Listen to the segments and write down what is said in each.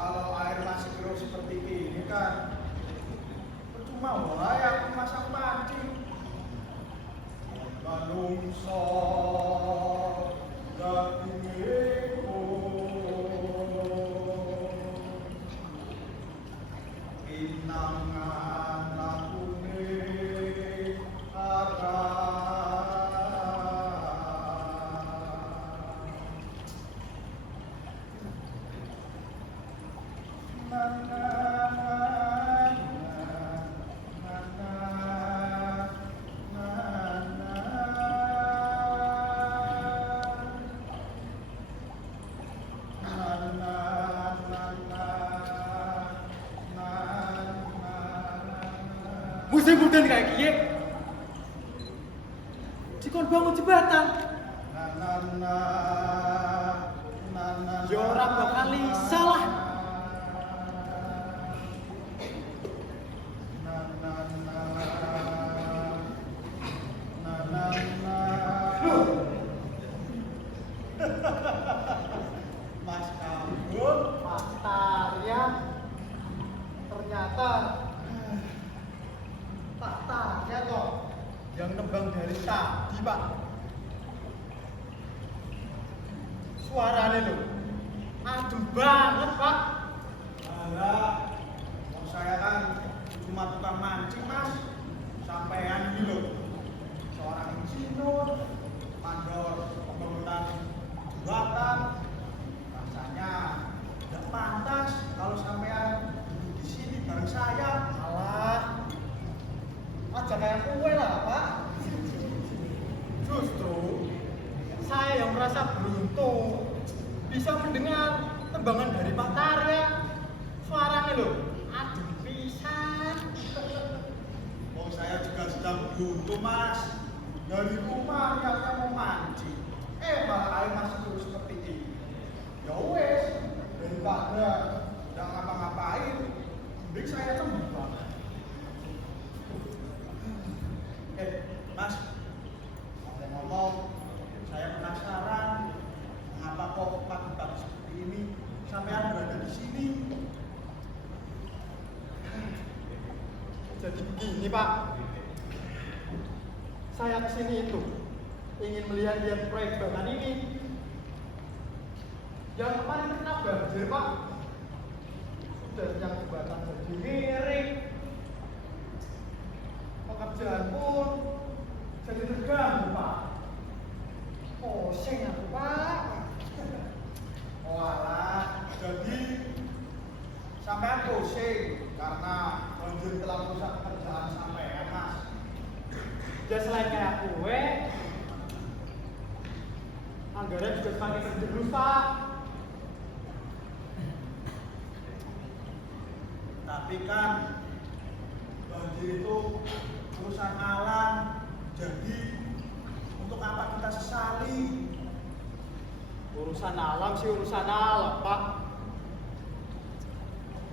Kalau air masih keruh seperti ini kan percuma wae aku masak pancing. Manungsa dagingku inangan lakune musim budan kayak gini dikon bangun jembatan ya orang bakal salah Mas Kambun, Mas Tarya ternyata Pak Tarya kok yang nembang dari tadi, Pak. Suaranya loh adem banget Pak. alah, saya kan cuma tukang mancing, Mas. Sampean ini loh seorang insinyur mandor pembangunan jembatan. Rasanya tidak pantas kalau sampean duduk di sini bareng saya. Alah, aja kayak kue lah Pak. Justru Saya yang merasa beruntung bisa mendengar tembangan dari Pak Tarya. Suaranya loh adem pisan. oh, saya juga sedang beruntung, Mas. Dari rumah niatnya mau mancing, malah air masih terus seperti ini. Ya wes, daripada nggak ngapa-ngapain, mending saya tembak. Mas, ngomong-ngomong, saya penasaran mengapa kok pagi-pagi seperti ini sampean berada di sini. Jadi begini Pak, saya kesini itu ingin melihat proyek bangunan ini. Yang kemarin kena banjir Pak, sudah yang jembatan jadi miring, pekerjaan pun jadi terganggu Pak. Pusing aku Pak. Oh alah, jadi sampean pusing karena banjir telah merusak pekerjaan sampean, Mas. Ya selain kayak kue, anggaran juga semakin tergerus Pak. Tapi kan banjir itu urusan alam, jadi untuk apa kita sesali? Urusan alam sih urusan alam Pak.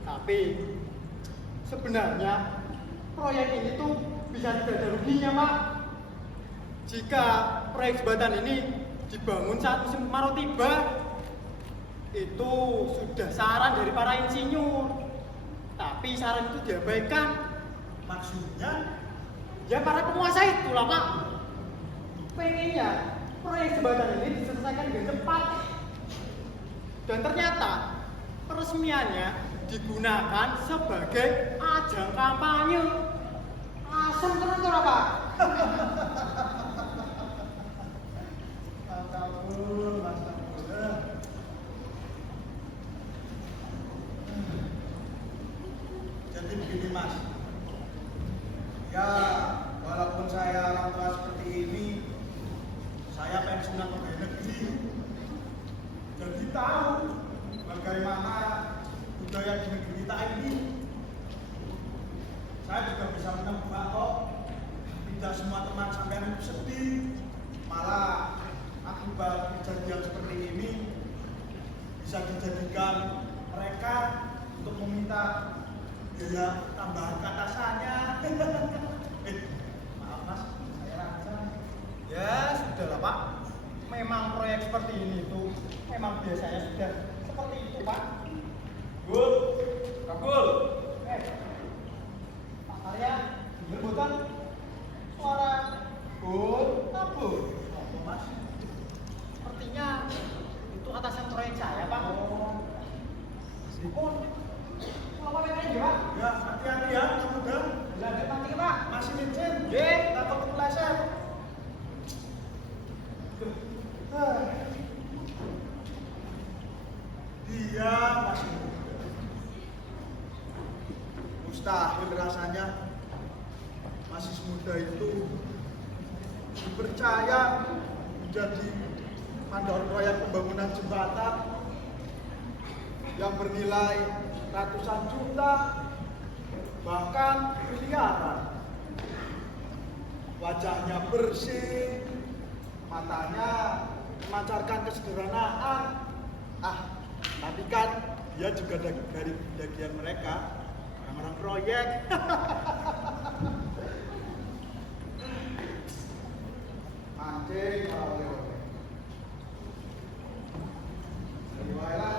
Tapi sebenarnya proyek ini tuh bisa tidak ada ruginya Pak. Jika proyek jembatan ini dibangun saat musim kemarau tiba, itu sudah saran dari para insinyur. Tapi saran itu diabaikan. Maksudnya Ya para penguasa itulah Pak. Pengennya proyek jembatan ini diselesaikan dengan cepat. Dan ternyata peresmiannya digunakan sebagai ajang kampanye. Asam terus Pak. lebih tahu bagaimana budaya di negeri kita ini. Saya juga bisa menebak kok, tidak semua teman sampean itu sedih. Malah akibat kejadian seperti ini bisa dijadikan mereka untuk meminta biaya tambahan ke atasannya. Maaf mas, saya rancang. Ya sudahlah Pak, memang proyek seperti ini tuh memang biasanya sudah seperti itu Pak. Gul, kabul. Pak Arya, berbutan suara bul kabul. Apa mas? Sepertinya itu atasan proyek saya Pak. Oh, apa yang Pak? Ya hati-hati ya, kamu udah. Ada mati Pak. Masih licin. Nggih. Takut kepleset. Dia masih muda. Mustahil rasanya masih semuda itu dipercaya menjadi mandor proyek pembangunan jembatan yang bernilai ratusan juta, bahkan miliaran. Wajahnya bersih, matanya memancarkan kesederhanaan. Tapi kan dia juga dari bagian mereka, orang-orang proyek. Mancing malah oleh-oleh. Jadi wae lah.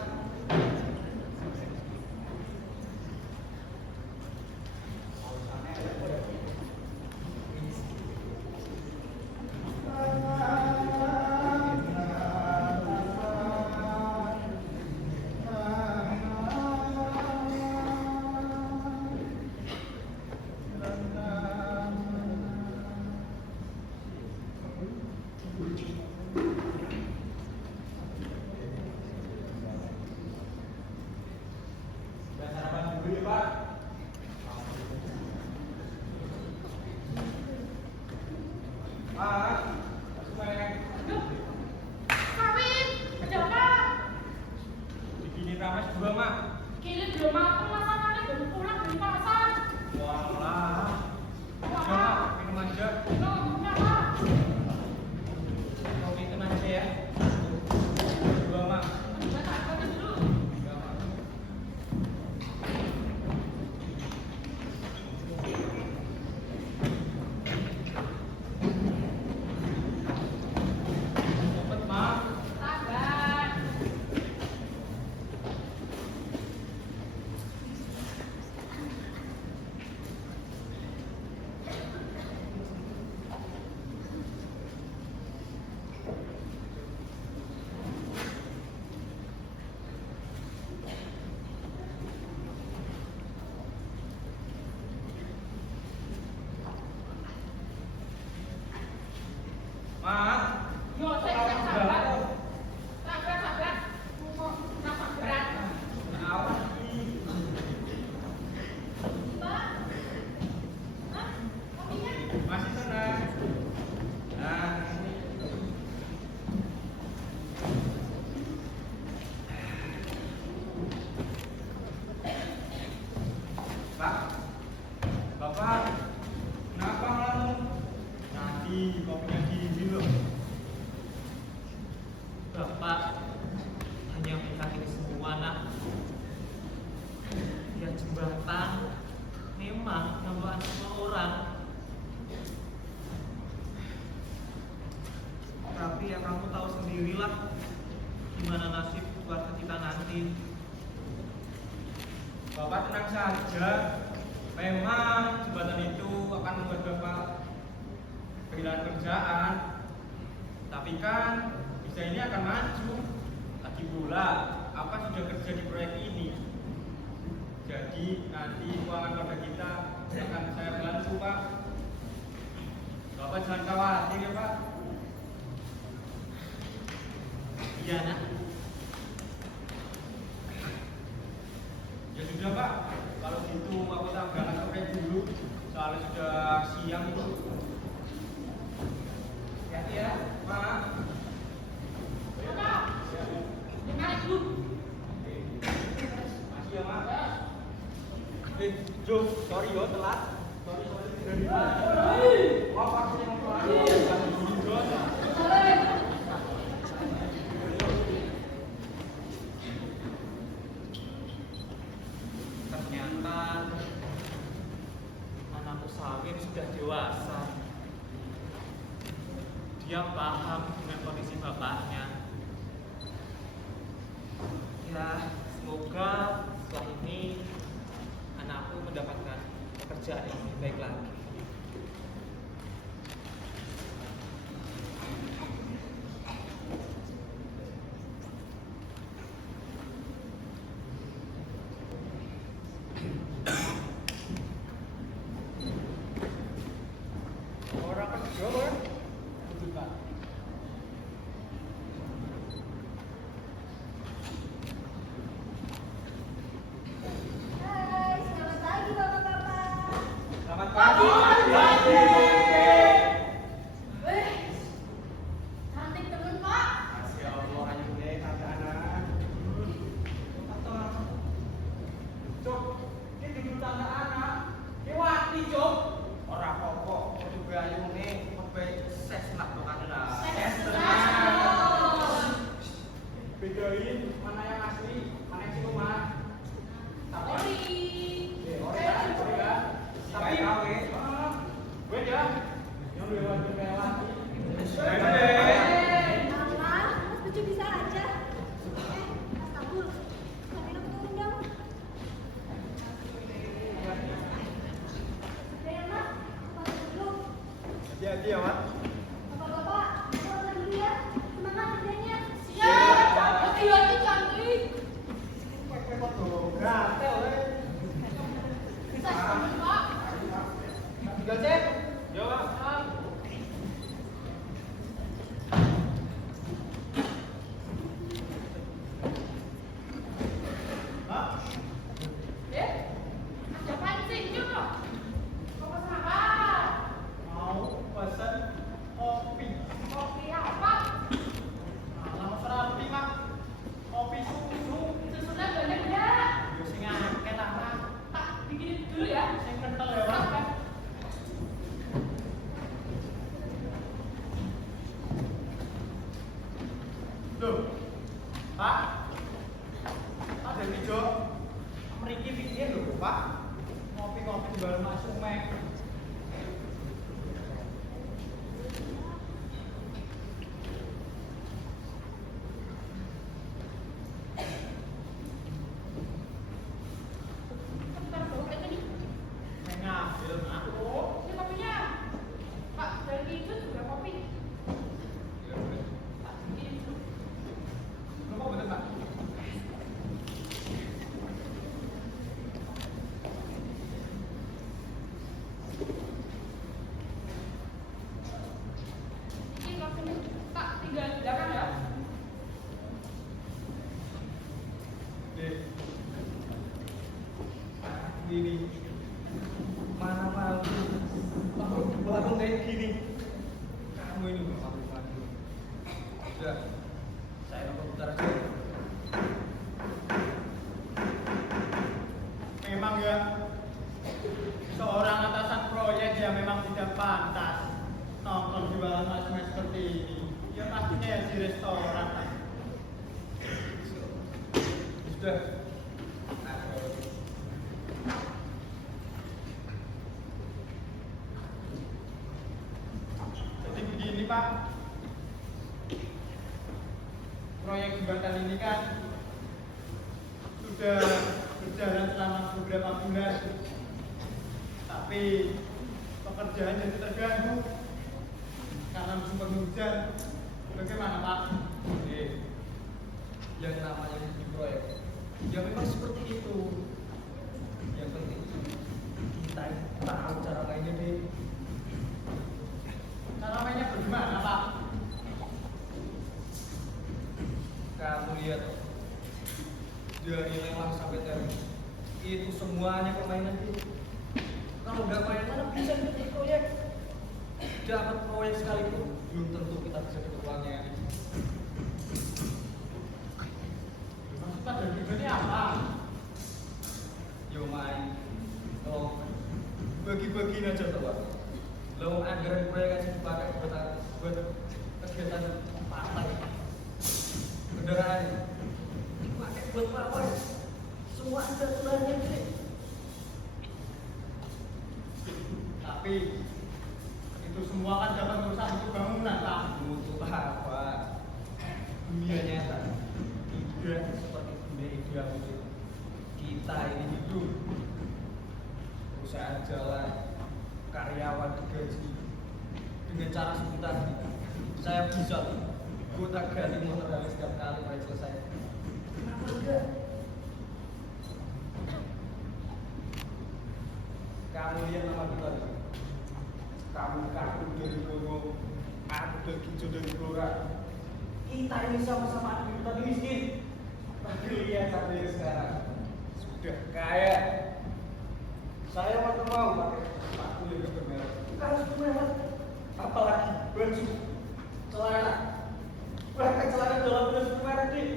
Udah sarapan dulu ya Pak. Mas, semuanya. Kawin, ada apa? Bikinin rames dua mak. Kirim belum matang masakannya baru pulang dari pasar. Walah. Wah. Coba minum aja. No, kenapa? Kopi tenang aja ya. Dua mak. Coba tak ada dulu. Dua mak. Cepet mak. Sabar. Mak. Yo, saya sabar. Sabar, sabar. Kok kenapa berat? Awas nih. Mbak? Hah? Kopinya? Masih tenang. Nah, ini. Pak, Bapak, kenapa malah nanti kopinya gini loh? Bapak hanya mengingati semua nak. Ya jembatan memang nambah semua orang. Tapi ya kamu tahu sendirilah gimana nasib keluarga kita nanti. Bapak tenang saja. Memang jembatan itu akan membuat Bapak kehilangan kerjaan. Tapi kan bisa ini akan maju. Lagi pula, apa sudah kerja di proyek ini. Jadi nanti keuangan keluarga kita akan saya bantu Pak. Bapak jangan khawatir ya Pak. Iya nak. Ya sudah Pak, kalau gitu aku tak berangkat ke proyek dulu. Soalnya sudah siang itu. Ya, Pak. Bapak, dengar Jo, sorry yo telat. Wah, pasti Ternyata anak usaha ini sudah dewasa. Dia paham dengan kondisi bapaknya. Ya, semoga setelah ini anakku mendapatkan pekerjaan yang lebih baik lagi. orang kerja kan. Betul, Pak. Hai, selamat pagi bapak-bapak. Selamat pagi. Wih, cantik temen pak. Masya Allah, ayo deh, tante anak. Cuk, ini duduk tante anak. Ini wati, Cuk. Ora apa-apa, kok juga ayo nih, sampai ses lah tuh kan lah. Ses tenang. Bedain mana yang asli, mana yang siluman. Ori. Ori ya. Tapi gue ya, yang lewat lewat. Mama, Mas Bejo bisa aja. Mas Kabul, minum turun dong. Rena, Mas Bejo. Hati-hati ya, Mat. Bapak-bapak, aku antar dulu ya. Semangat kerjanya. Siap. Hati-hati cantik. Gatel, Ses temen Pak. tinggal cek. Yo, Pak. Mak, Ada apaan sih? Yuk. Mau pesan apa? mau pesen kopi. Kopi apa? Nama serapi, Mak. Kopi susu. Susunya banyak ya. Yo sing akeh lah, Mak. Tak bikinin dulu ya. Sing kental ya, Mak. Oke. Loh, Pak. Pak dari Jo. Mriki piye lho, Pak? Ngopi-ngopi di bareng Mas Sumek. Sebentar dong, kayak gini. Ngambil, Mak. Oh, ini kopinya. Pak, dari itu juga kopi. Tak bikinin dulu. Lu mau bener, Pak? Ini kopinya. Tak tinggal di belakang ya. Dek. Gini. Mana mau? Warung kayak gini. Kamu ini belum aku pandu. Sudah. Saya nomor putar aja. Memang ya. Seorang atasan proyek ya memang tidak pantas nongkrong di warung mas-mas seperti ini. Ya pastinya ya di restoran lah. Sudah. Jadi begini Pak, proyek jembatan ini kan sudah berjalan selama beberapa bulan, tapi pekerjaan jadi terganggu karena musim penghujan. Bagaimana Pak? Yang namanya di proyek, ya memang seperti itu. Yang penting kita tahu cara mainnya deh. Cara mainnya bagaimana Pak? Kamu lihat dari lelang sampai terus itu semuanya permainan itu. Kalau nggak main mana bisa dapat proyek? Dapat proyek sekalipun belum tentu kita bisa dapat uangnya. Maksud Pak dari ini apa? Yo main partai. Kendaraan ini dipakai buat apa? Semua ada aturannya sih. Tapi itu semua kan dapat merusak untuk bangunan, Pak. Untuk apa? Dunia nyata tidak seperti dunia ideal itu. Kita ini hidup, perusahaan jalan, karyawan digaji dengan cara seperti tadi. Saya bisa gonta ganti motor habis setiap kali proyek selesai. Kenapa enggak? Kamu lihat nama kita nih. Kamu kartu dari Bromo, aku dari Kijo dari Blora. Kita ini sama-sama anak hidup tapi miskin. Tapi lihat sampai sekarang sudah kaya. Saya mau pakai sepatu yang bermerek. Bukan merek, apalagi baju, celana. Bahkan celana dalam benar merek nih.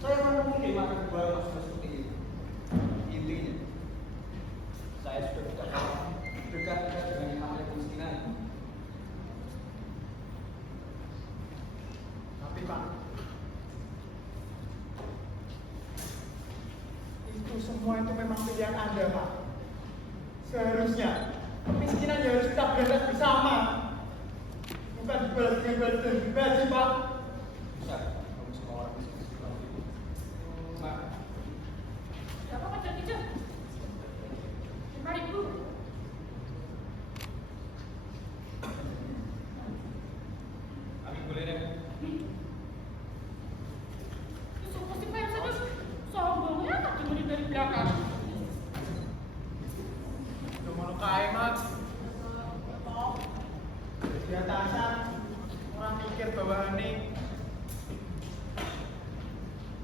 Saya mana mungkin makan barang seperti ini. Intinya, saya sudah tidak mau dekat-dekat dengan yang namanya kemiskinan. Tapi Pak, itu semua itu memang pilihan Anda, Pak. Seharusnya kemiskinan ya harus kita berantas bersama, bukan dibalas dengan balas dan gaji, Pak. Bisa, kamu semua orang bisa seperti itu. Mak, Berapa Pak Jaki? 5.000. Abi boleh deh. Itu pasti Pak yang saja sombongnya tak dimulai dari belakang. Udah mau kaya, Mas. Di atasan, orang mikir bahwa ini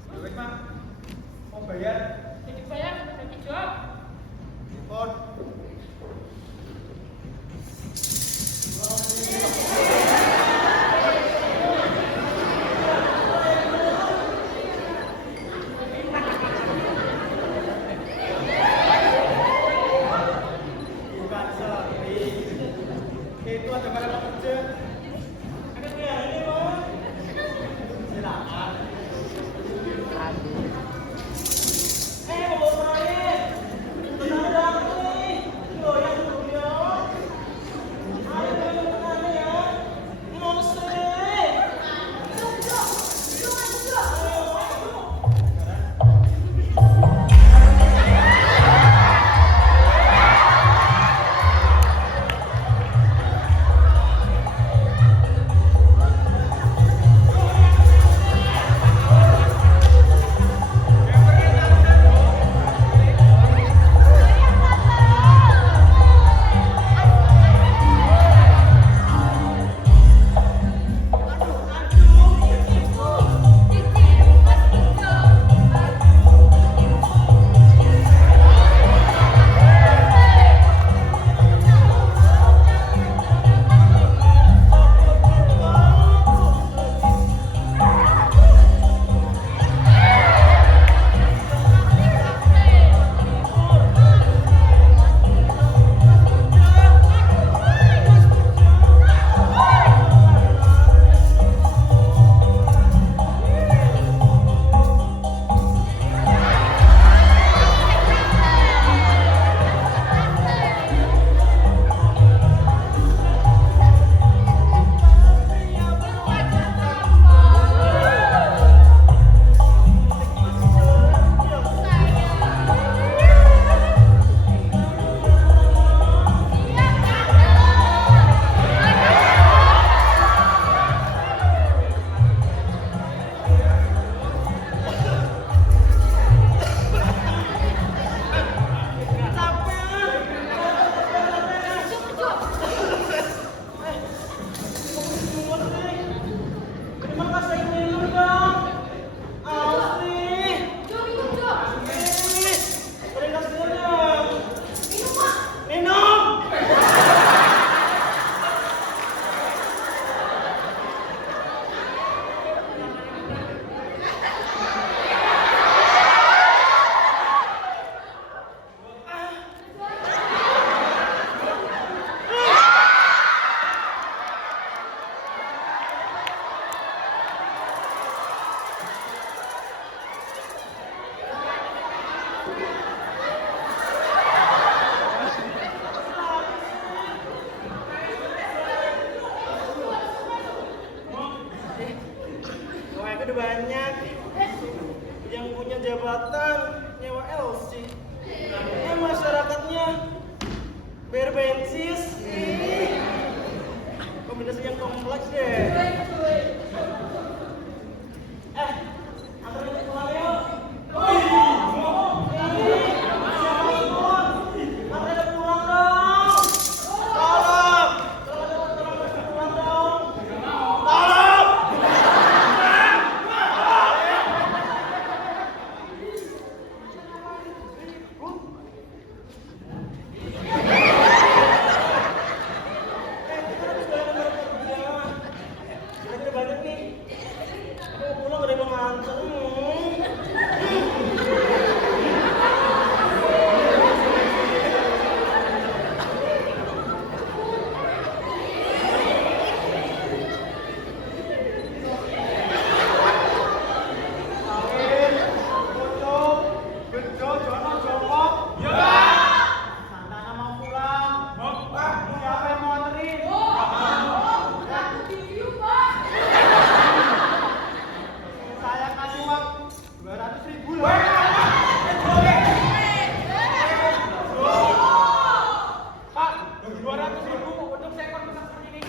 duit, Mak. Mau bayar? Jadi bayar Pak Jaki jawab. Telepon. Bukan selfie. Itu ada para pekerja. Ada pria ini, Pak. Silakan. Wah, aku udah banyak yang punya jabatan nyewa LC. Masyarakatnya bayar bensin. Kombinasi yang kompleks deh. Antarin aku pulang yuk. Antarin aku pulang dong. Tolong. Pulang dong. Tolong. Udah banyak nih. Aku pulang udah mau ngantuk. Sawit, Pucuk, Bejo, Jono, Joko. Ya. Santana mau pulang. Siapa yang mau anterin? Saya kasih uang 200.000 loh. Pak, 200.000 untuk seekor pisang seperti ini.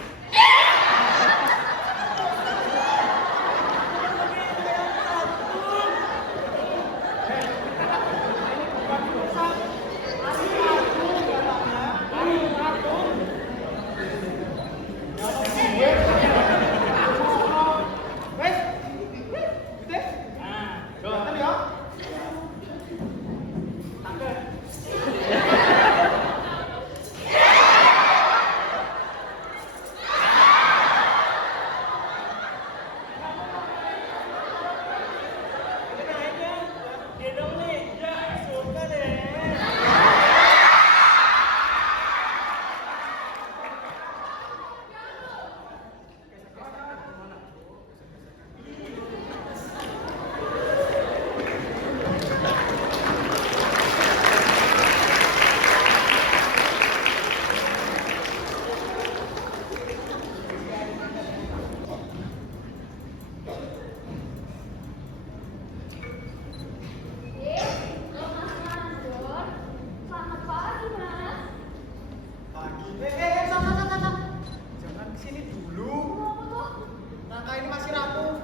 Wes, gitu. Nah, ya. Tangke. Gendong nih. Ya, suka deh. Selamat pagi, Mas. Pagi. Sat. Jangan kesini dulu. Apa tuh? Rangka ini masih rapuh.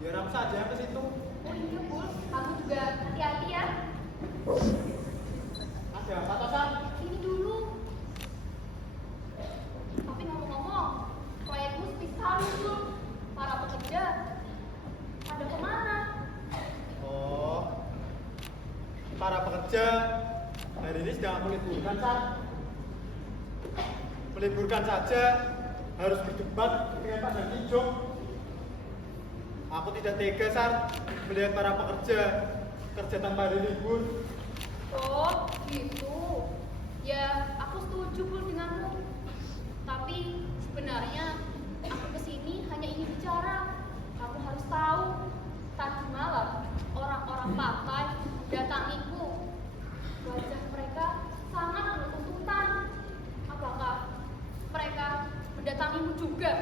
Biar aku saja yang ke situ. Oh iya, Bul. Kamu juga hati-hati ya. Ada apa toh, Sat? Ini dulu. Tapi ngomong-ngomong, proyekmu sepi sekali, Bul. Para pekerja pada kemana? Oh, para pekerja hari ini sedang meliburkan, Sat. Meliburkan saja harus berdebat dengan Pak Hijau. Aku tidak tega, Sat, melihat para pekerja kerja tanpa hari libur. Oh, gitu. Ya, aku setuju, Bul, denganmu. Tapi sebenarnya aku kesini hanya ingin bicara. Kamu harus tahu, tadi malam orang-orang partai datangiku. Wajah mereka sangat penuh tuntutan. Apakah mereka mendatangimu juga?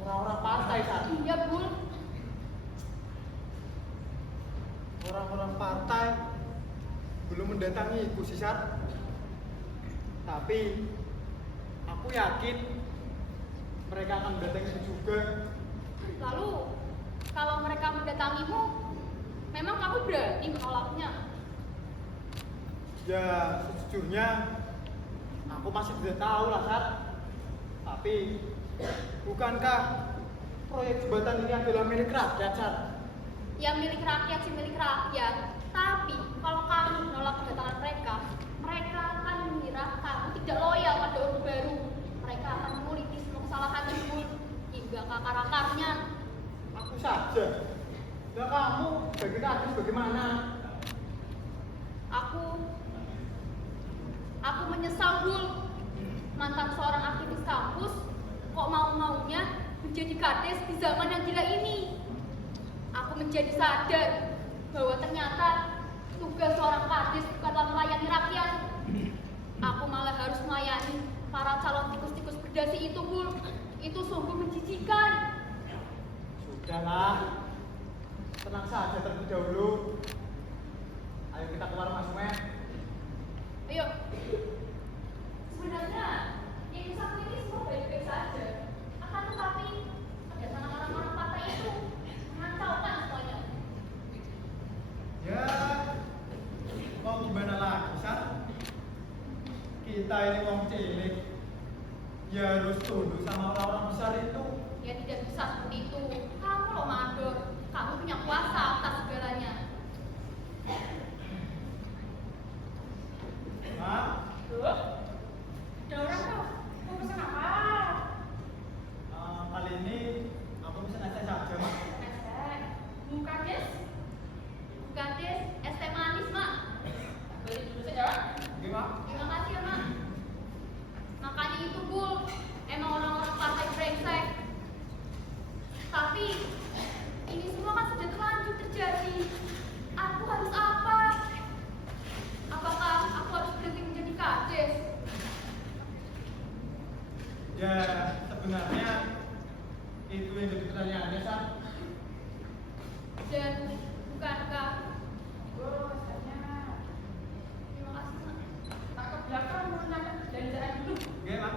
Orang-orang partai, Sat. Iya, Bul. Orang-orang partai belum mendatangiku sih, Sat. Tapi aku yakin mereka akan mendatangiku juga. Lalu, kalau mereka mendatangimu, memang kamu berani menolaknya? Ya, sejujurnya aku masih tidak tahu lah, Sat. Tapi bukankah proyek jembatan ini adalah milik rakyat, Sat? Ya milik rakyat sih milik rakyat. Tapi kalau kamu menolak kedatangan mereka, mereka akan mengira kamu tidak loyal pada Orde Baru. Mereka akan meneliti semua kesalahan Bul hingga ke akar-akarnya. Aku saja. Ya kamu bagi kadis bagaimana? Aku menyesal, Bul. Mantan seorang aktivis kampus kok mau-maunya menjadi kades di zaman yang gila ini. Aku menjadi sadar bahwa ternyata tugas seorang kades bukanlah melayani rakyat. Aku malah harus melayani para calon tikus-tikus berdasi itu, Bul. Itu sungguh menjijikan. Sudahlah, tenang saja terlebih dahulu. Ayo kita ke warung Mas Ume. Ayo. Sebenarnya yang disatu ini semua baik-baik saja. Akan tetapi kedatangan orang-orang partai itu mengacaukan semuanya. Ya, mau gimana lagi, San? Kita ini wong cilik, ya harus tunduk sama orang-orang besar itu. Ya tidak bisa seperti itu. Kamu loh mandor. Kamu punya kuasa atas segalanya. Hah? Loh, ada orang tuh. Mau pesan apa? Kali ini aku bisa nasi saja, Mak. Esek. Muka des. Bukan des, es teh manis, Mak. Beli dulu saja. Oke, Mak. Terima kasih ya, Mak. Makanya itu, Bul. Emang orang-orang partai brengsek. Tapi ini semua kan sudah terlanjur terjadi. Aku harus apa? Apakah aku harus berhenti menjadi kades? Ya, sebenarnya itu yang jadi pertanyaannya, San. Dan bukankah? Oh, esnya. Terima kasih, Mak. Tak ke belakang mau nanya dari saya dulu. Oke, Mak.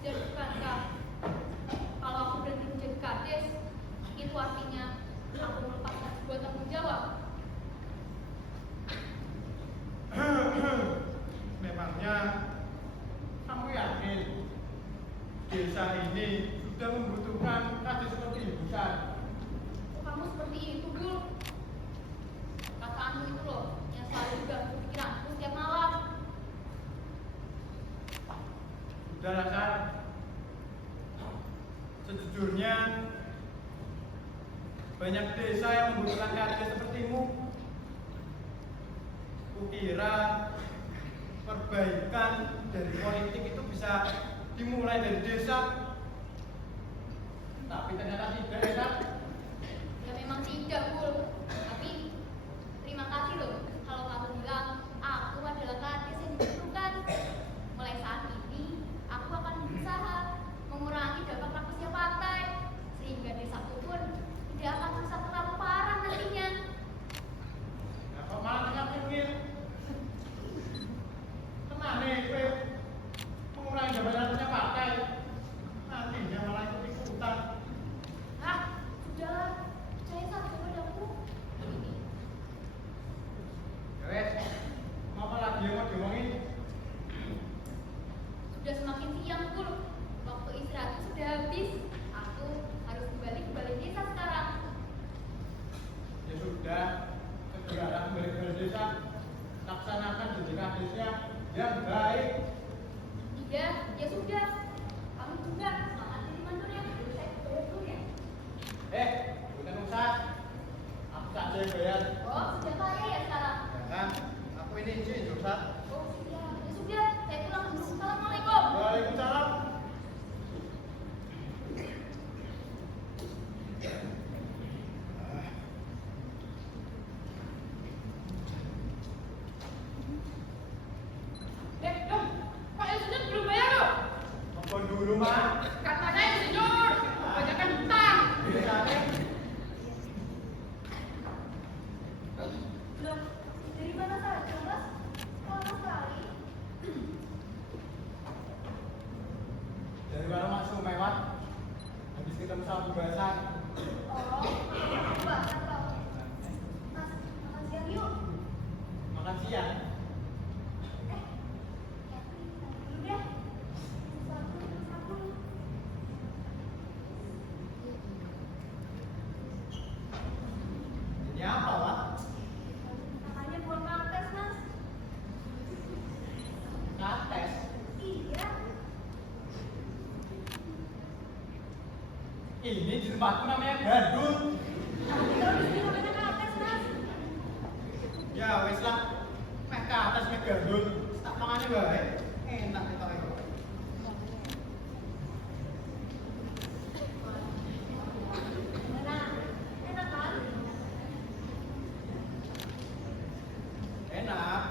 Dan bukankah kalau aku berhenti menjadi kades, itu artinya aku melepaskan sebuah tanggung jawab? Memangnya kamu yakin desa ini sudah membutuhkan kades seperti ibu, San? Kok kamu seperti itu, Bul? Kataanmu itu loh, yang selalu ganggu pikiranku setiap malam. Sudahlah, San. Sejujurnya banyak desa yang membutuhkan kades sepertimu. Kukira perbaikan dari politik itu bisa dimulai dari desa. Tapi ternyata tidak, ya, San. Ya memang tidak, Bul. Tapi terima kasih loh kalau kamu bilang aku adalah kades yang dibutuhkan. Mulai saat ini aku akan berusaha mengurangi dampak rakusnya partai sehingga desaku pun tidak akan rusak terlalu parah nantinya. Nah, kok malah tengah pikir? Tenang nih, kowe mengurangi jabatan partai. Nantinya malah ikut-ikutan. Ah, sudahlah, percaya saja padaku. Ini Ya wes, apa lagi yang mau diomongin? sudah semakin siang, Bul. Waktu istirahatku sudah habis. Aku harus kembali ke balai desa sekarang. Ya sudah, segera kembali ke desa, laksanakan jadi kadesnya yang baik. Iya, ya sudah. Kamu juga semangat jadi mandor ya. Saya bayar dulu ya. Bukan usah, aku saja yang bayar. Oh, sudah kaya ya sekarang. Ya kan, aku ini izin, Ustaz. Oh, siap. Ya sudah, saya pulang dulu. Assalamualaikum. Waalaikumsalam. Loh, Pak Insinyur belum bayar loh. Apa dulu, Mak? Katanya Insinyur, kebanyakan hutang. Biasanya Loh, dari mana saja, Mas? Lama sekali. dari warung Mak Sumewat, habis ketemu sama Bu Basan. Oh, bahkan kau. Mas, makan siang yuk. Makan siang. Dulu deh. Sabun. Ini apa, Pak? Namanya buah kaktus, Mas. Kates. Iya. Ini di tempatku namanya gandul. Tapi kalau di sini namanya kaktus, Mas. Ya wes lah, meh ke atas meh gandul. Tak mangane wae. Enak itu. Nah, enak kan? Enak.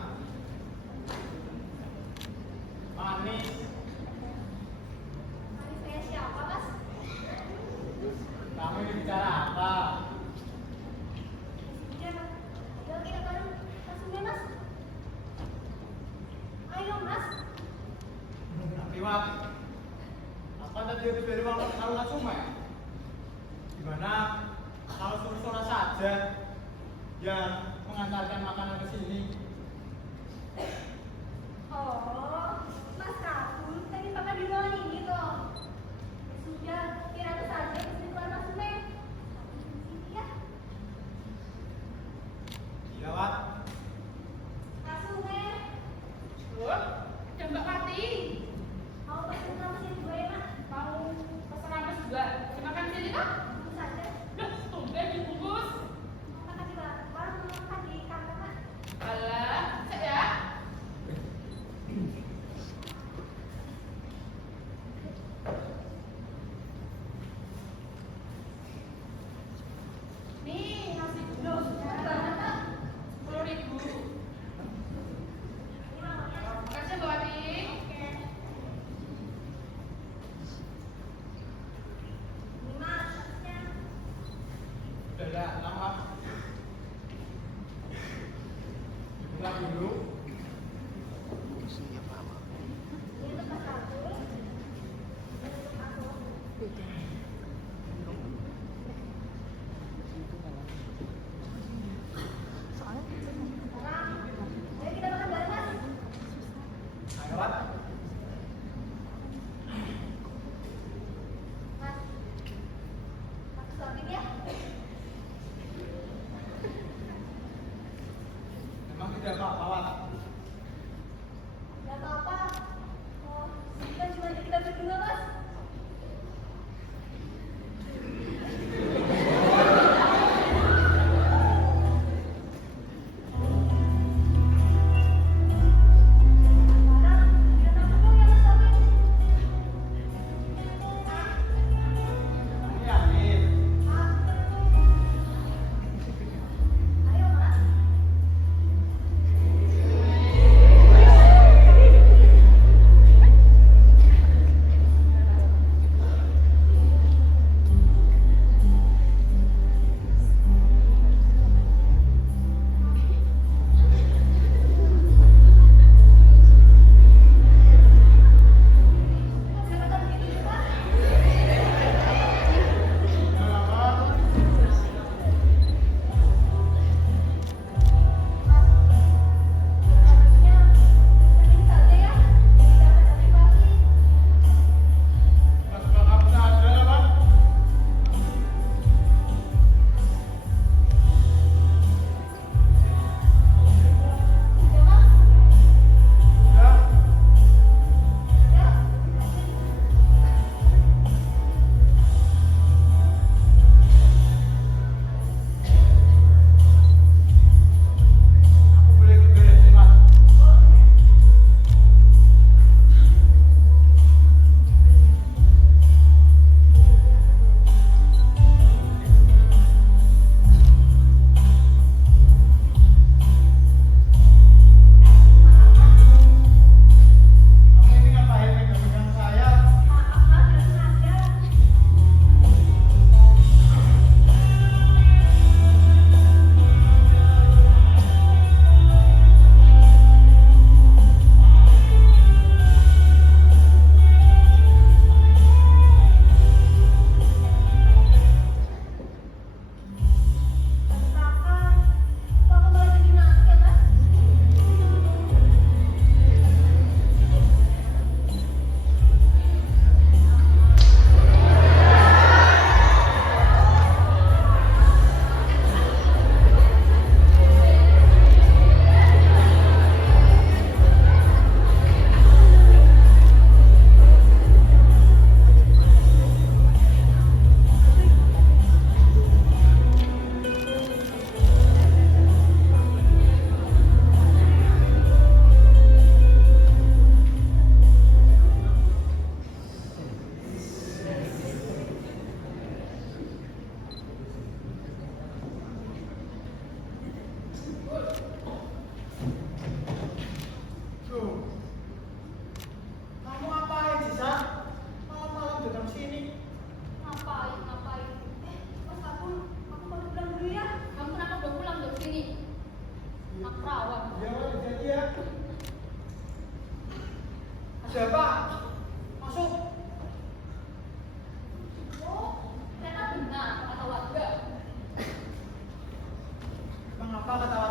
Manis. Mari saya dari warung Sungai. Gimana kalau suruh saja yang mengantarkan makanan ke sini? Oh, Mas Kabul, tadi makan di ruangan ini toh. Ya sudah, kira saja mesti keluar Mas Sume. Sini ya. Iya, Wak. Mas Sume, Loh, ya Mbak Pati. mau pesen kamu sini dua ya, Mak? Mau pesan apa juga? Dimakan sini kah? Tentu saja. Loh, tumben dibungkus. Mau makan di warung, mau makan di kantor, Mak? Alah, cek ya. Nih, nasi gulung. Berapa? 10.000. Ini mamanya. Makasih Mbak Pati. Oke. Ini, Mak, masnya. Udah, lama. Dibuka dulu. Ini untuk Mas Kabul. Ini untuk aku. Sekarang, ayo kita makan bareng, Mas. Ayo, Wak. Mas, aku suapin ya. Memang tidak apa-apa, Wak.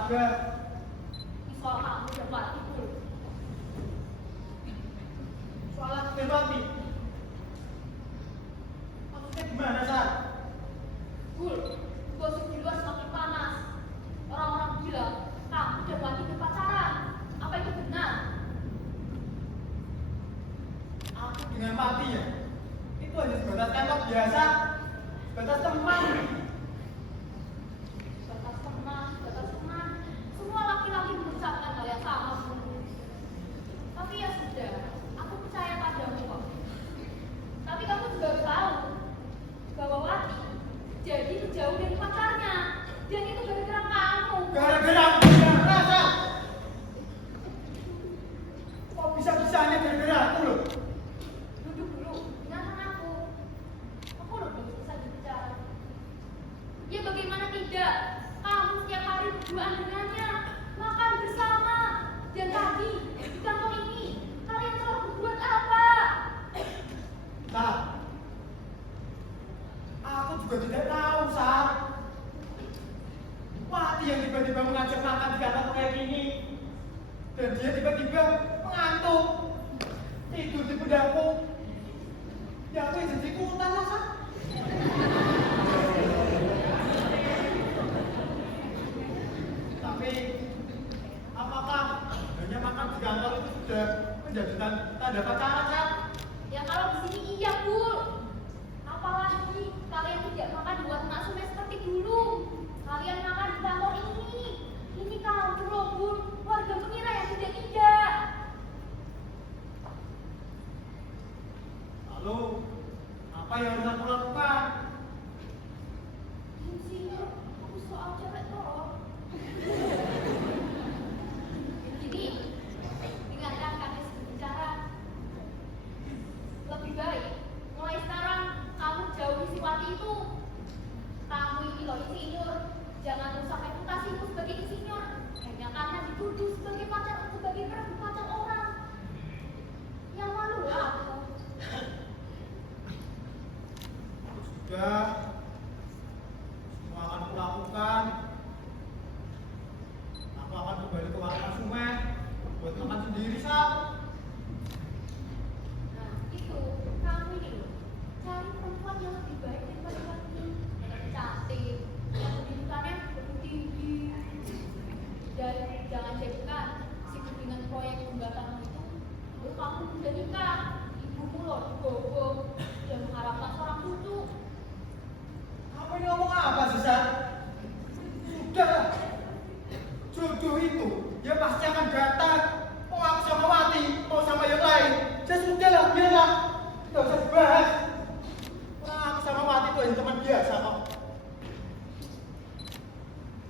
ada. Ini soal kamu dan Wati, Bul. Soal aku dan Wati. Maksudnya gimana, Sar? Bul, gosip di luar semakin panas. Orang-orang bilang kamu dan Wati berpacaran. Apa itu benar? Aku dengan Wati ya? Itu hanya sebatas kantor biasa. Batas teman. Batas teman. Semua laki-laki mengucapkan hal yang sama, Bul. Tapi ya sudah, aku percaya padamu kok. Tapi kamu juga harus tahu bahwa Wati jadi menjauh dari pacarnya. Dan itu gara-gara kamu. Gara-gara aku punya rasa. Kok bisa-bisanya gara-gara aku loh? Duduk dulu, dengarkan aku. Aku udah belum selesai berbicara. Ya bagaimana tidak? Kamu setiap hari berduaan dengannya, makan bersama. Dan tadi di kantor ini kalian telah berbuat apa? Sar, aku juga tidak tahu, Sar. Wati yang tiba-tiba mengajak makan di kantor kayak gini. Dan dia tiba-tiba mengantuk. Tidur di pedangku. Ya aku yang jadi ikutan lah, Sar. Tapi, apakah hanya makan di kantor itu sudah menjadi tanda pacaran, Sar? Ya kalau di sini iya, Bul. Apalagi kalian tidak makan buat maksume seperti dulu. Kalian makan di kantor ini. Ini kantor loh, Bul. Warga mengira yang tidak. Lalu, apa yang harus aku lakukan? Insinyur, aku soal cewek tolong. Gini, dengarkan kami berbicara. Lebih baik, mulai sekarang kamu jauhi si Wati itu. Kamu ini loh insinyur, jangan rusak reputasimu sebagai insinyur. Hanya karena dituduh sebagai perebut pacar orang. Yang malu lah aku. Sudah, semua akan kulakukan. Aku akan kembali ke warung Sume buat makan sendiri, Sar. Nah, itu kamu ini loh. Cari perempuan yang lebih baik daripada Wati. Yang lebih cantik, yang pendidikannya lebih tinggi. Dan jangan jadikan si dengan proyek pembuatan itu. Lalu kamu udah nikah, ibumu loh dibohong dan mengharapkan seorang cucu. Kamu ini ngomong apa sih, Sar? Sudah, jodoh itu dia pasti akan datang. Mau aku sama Wati, mau sama yang lain. Ya sudah lah, biarlah. Tidak usah dibahas. Aku sama Wati itu hanya teman biasa kok.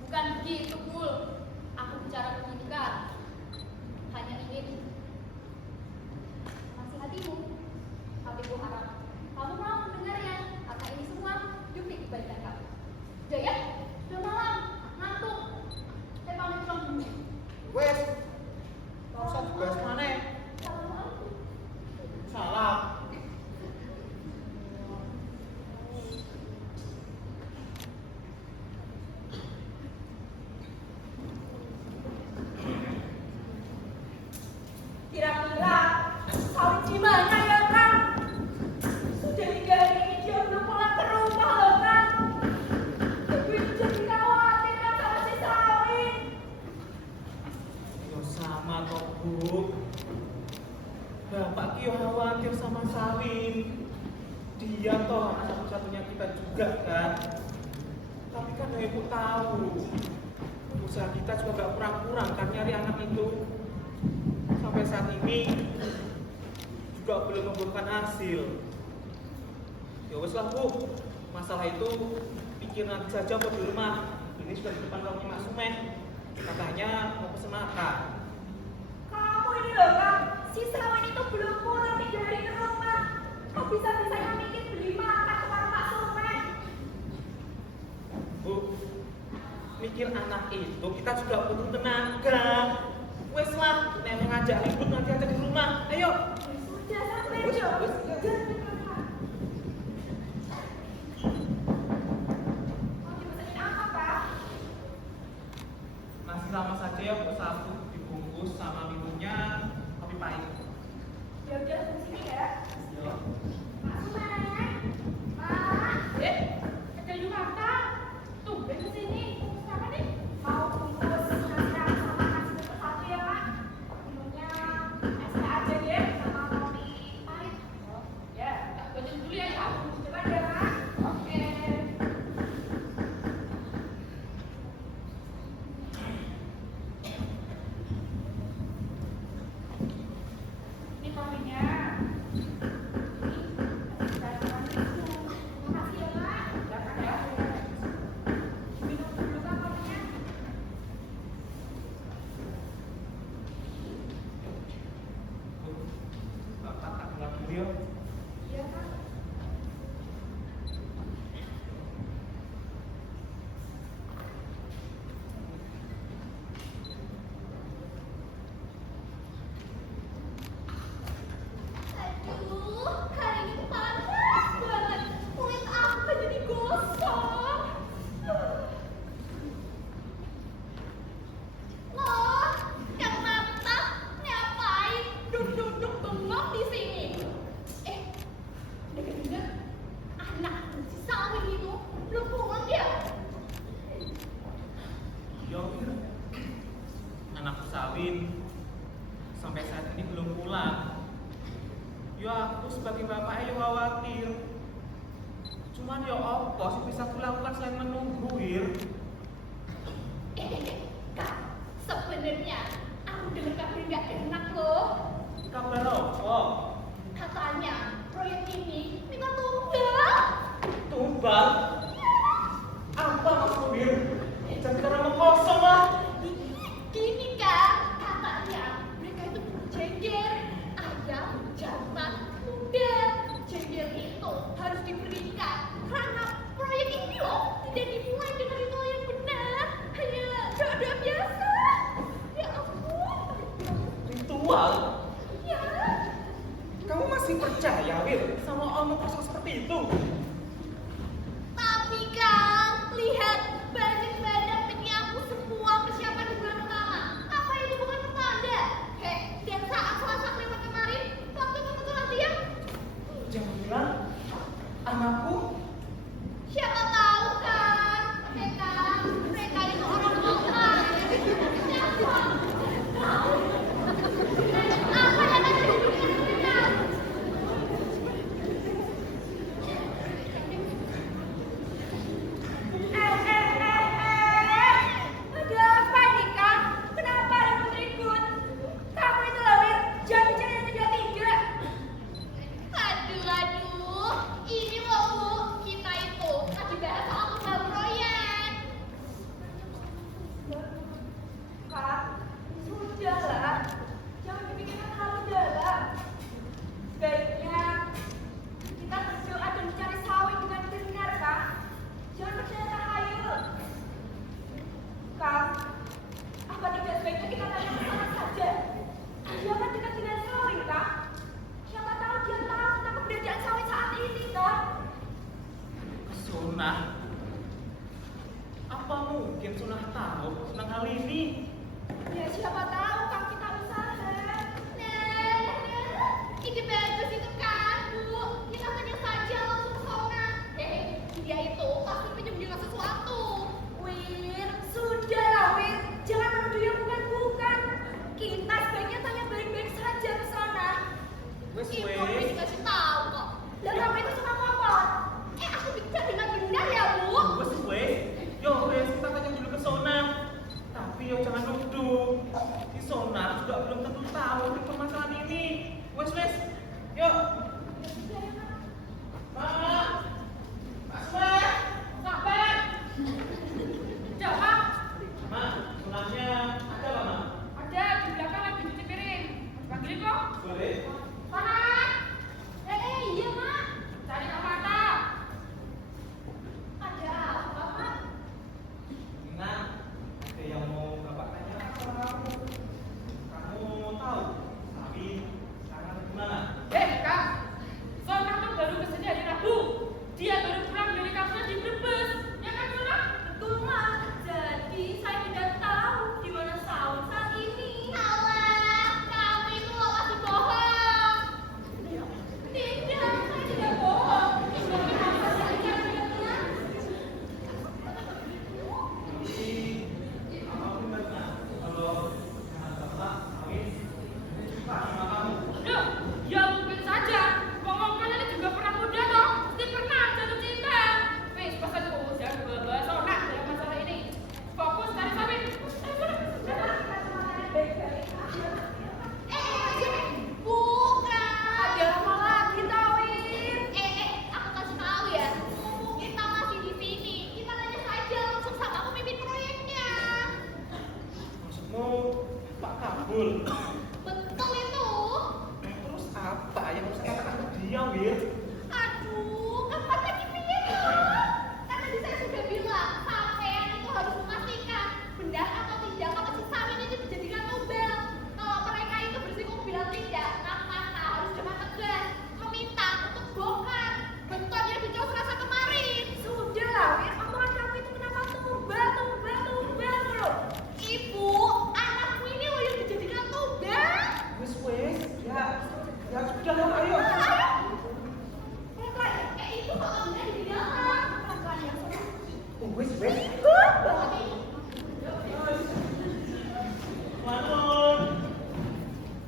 Bukan begitu, Bul. Aku bicara pendidikan. Hanya ingin nasihatimu. Tapi ku harap kamu mau mendengarnya. Karena ini semua demi kebaikan kamu. Udah ya? Udah malam. Ngantuk. Saya pamit pulang dulu. Wes, gak usah dibahas mana ya? Assalamualaikum. Salah. Kira-kira sawit di mana ya, Kang? Sudah 3 hari ini dia belum pulang ke rumah loh, Kang. Ibu jadi khawatir kan sama si Sawit. Yo sama kok, Bu. Bapak Kio khawatir sama Sawin. Dia toh anak satu-satunya kita juga kan. Tapi kan yang Ibu tahu, usaha kita juga gak kurang-kurang kan nyari anak itu. Sampai saat ini juga belum membuahkan hasil. Ya wes lah, Bu, masalah itu pikir nanti saja kok di rumah. Ini sudah di depan rumahnya Mas Sumeh. Katanya mau pesen makan. Kamu ini loh, Kang. Si Sawit itu belum pulang 3 hari ke rumah. Kok bisa-bisanya mikir beli makan ke warung Pak Sumeh? Bu, mikir anak itu kita juga butuh tenaga. Wes lah, nenek ngajak ribut nanti aja di rumah. Ayo. Sudah sampai, Wes, Jo. wes. Jangan Kak. Mau dipesenin apa, Pak? Nasi yuk satu dibungkus sama minumnya kopi pahit. Ya udah di sini ya. Iya. Masuk, Mak. Ada Yunata. Tumben ke sini. Siapa nih? Mau bungkus nasi sama nasi satu ya, Mak. Minumnya es teh aja deh sama kopi pahit. Ya, gue dulu ya, Kak. Coba deh, Mak. Oke. Ini kopinya. Makasih ya, Mak. Jangan ya. Minum dulu kan kopinya. Bapak tak keluar dulu yuk. Iya, Kak. Aduh, hari ini panas banget. Kulit aku kan jadi gosong. Loh, Kang Mata, ngapain duduk-duduk bengong di sini? Dengar-dengar anak si Sawi itu belum pulang ya? Iya, Wir. Anak Sawin sampai saat ini belum pulang. Ya aku sebagai bapaknya ya khawatir. Cuman ya apa sih bisa kulakukan selain menunggu, Wir? Kak, sebenarnya aku dengar kabar nggak enak loh. Kabar apa? Katanya proyek ini minta tumbal. Tumbal? Apa maksud, Wir? Jangan karena mau kosong lah. Gini Kak, katanya mereka itu berjejer ayam jantan muda. Jejer itu harus diberikan karena proyek ini loh tidak dimulai dengan ritual yang benar, hanya doa-doa biasa. Ya ampun. Ritual? Ya. Kamu masih percaya, Wir, sama omong kosong seperti itu? Tapi Kang, lihat banyak penyapu semua persiapan di bulan pertama. Apa itu bukan pertanda? Dan saat Selasa lewat kemarin, waktu kamu tuh latihan, Jangan anakku. siapa tahu kan? Mereka itu orang lokal. Siapa? Tahu? Apa yang ada di pikiran mereka? Ada apa nih, Kak? Kenapa ribut-ribut? Kamu itu lawir, jangan bicara yang tidak-tidak. Aduh, ini loh Bu, kita itu lagi bahas soal tumbal proyek. Kak, sudahlah. Jangan dipikirkan terlalu dalam. Sebaiknya kita berdoa dan mencari sawi dengan benar, Kak. Jangan percaya tahayul. Kak, apa tidak sebaiknya kita tanya ke sana saja? Jangan dekat dengan sawi, Kak. Siapa tahu dia tahu tentang keberadaan sawi saat ini, Kak. Sunah? Apa mungkin Sunah tahu tentang hal ini? Ya siapa tahu Kak kita usaha. Ide bagus itu kan, Bu. Kita tanya saja langsung ke Sona. Dia itu pasti menyembunyikan sesuatu. Wir, sudahlah Wir. Jangan menuduh yang bukan-bukan. Kita sebaiknya tanya baik-baik saja ke sana. Wes, Itu wes. udah dikasih tahu kok. Dan kamu itu suka ngomong. Aku bicara dengan benar ya, Bu. Wes, yo wes kita tanya dulu ke Sona. Tapi yo jangan nuduh. Di Sona juga belum tentu tahu permasalahan ini. Wes, yo. Tanggul. Betul itu. Terus apa yang harus saya katakan ke dia, Wir? Aduh, kapan lagi piye tuh? Kan tadi saya sudah bilang, sampean itu harus memastikan benar atau tidak kalau si Samin itu dijadikan tumbal. Kalau mereka itu bersikup bilang tidak, maka harus cuma tegas meminta untuk bongkar beton yang dicos rasa kemarin. Sudah lah, Wir, omongan kamu itu kenapa tumbal mulu? Ibu, anakmu ini loh yang dijadikan tumbal. Wes, ya sudah lah, ayo. Itu kalau udah di dalam. Oh, wes. Manun.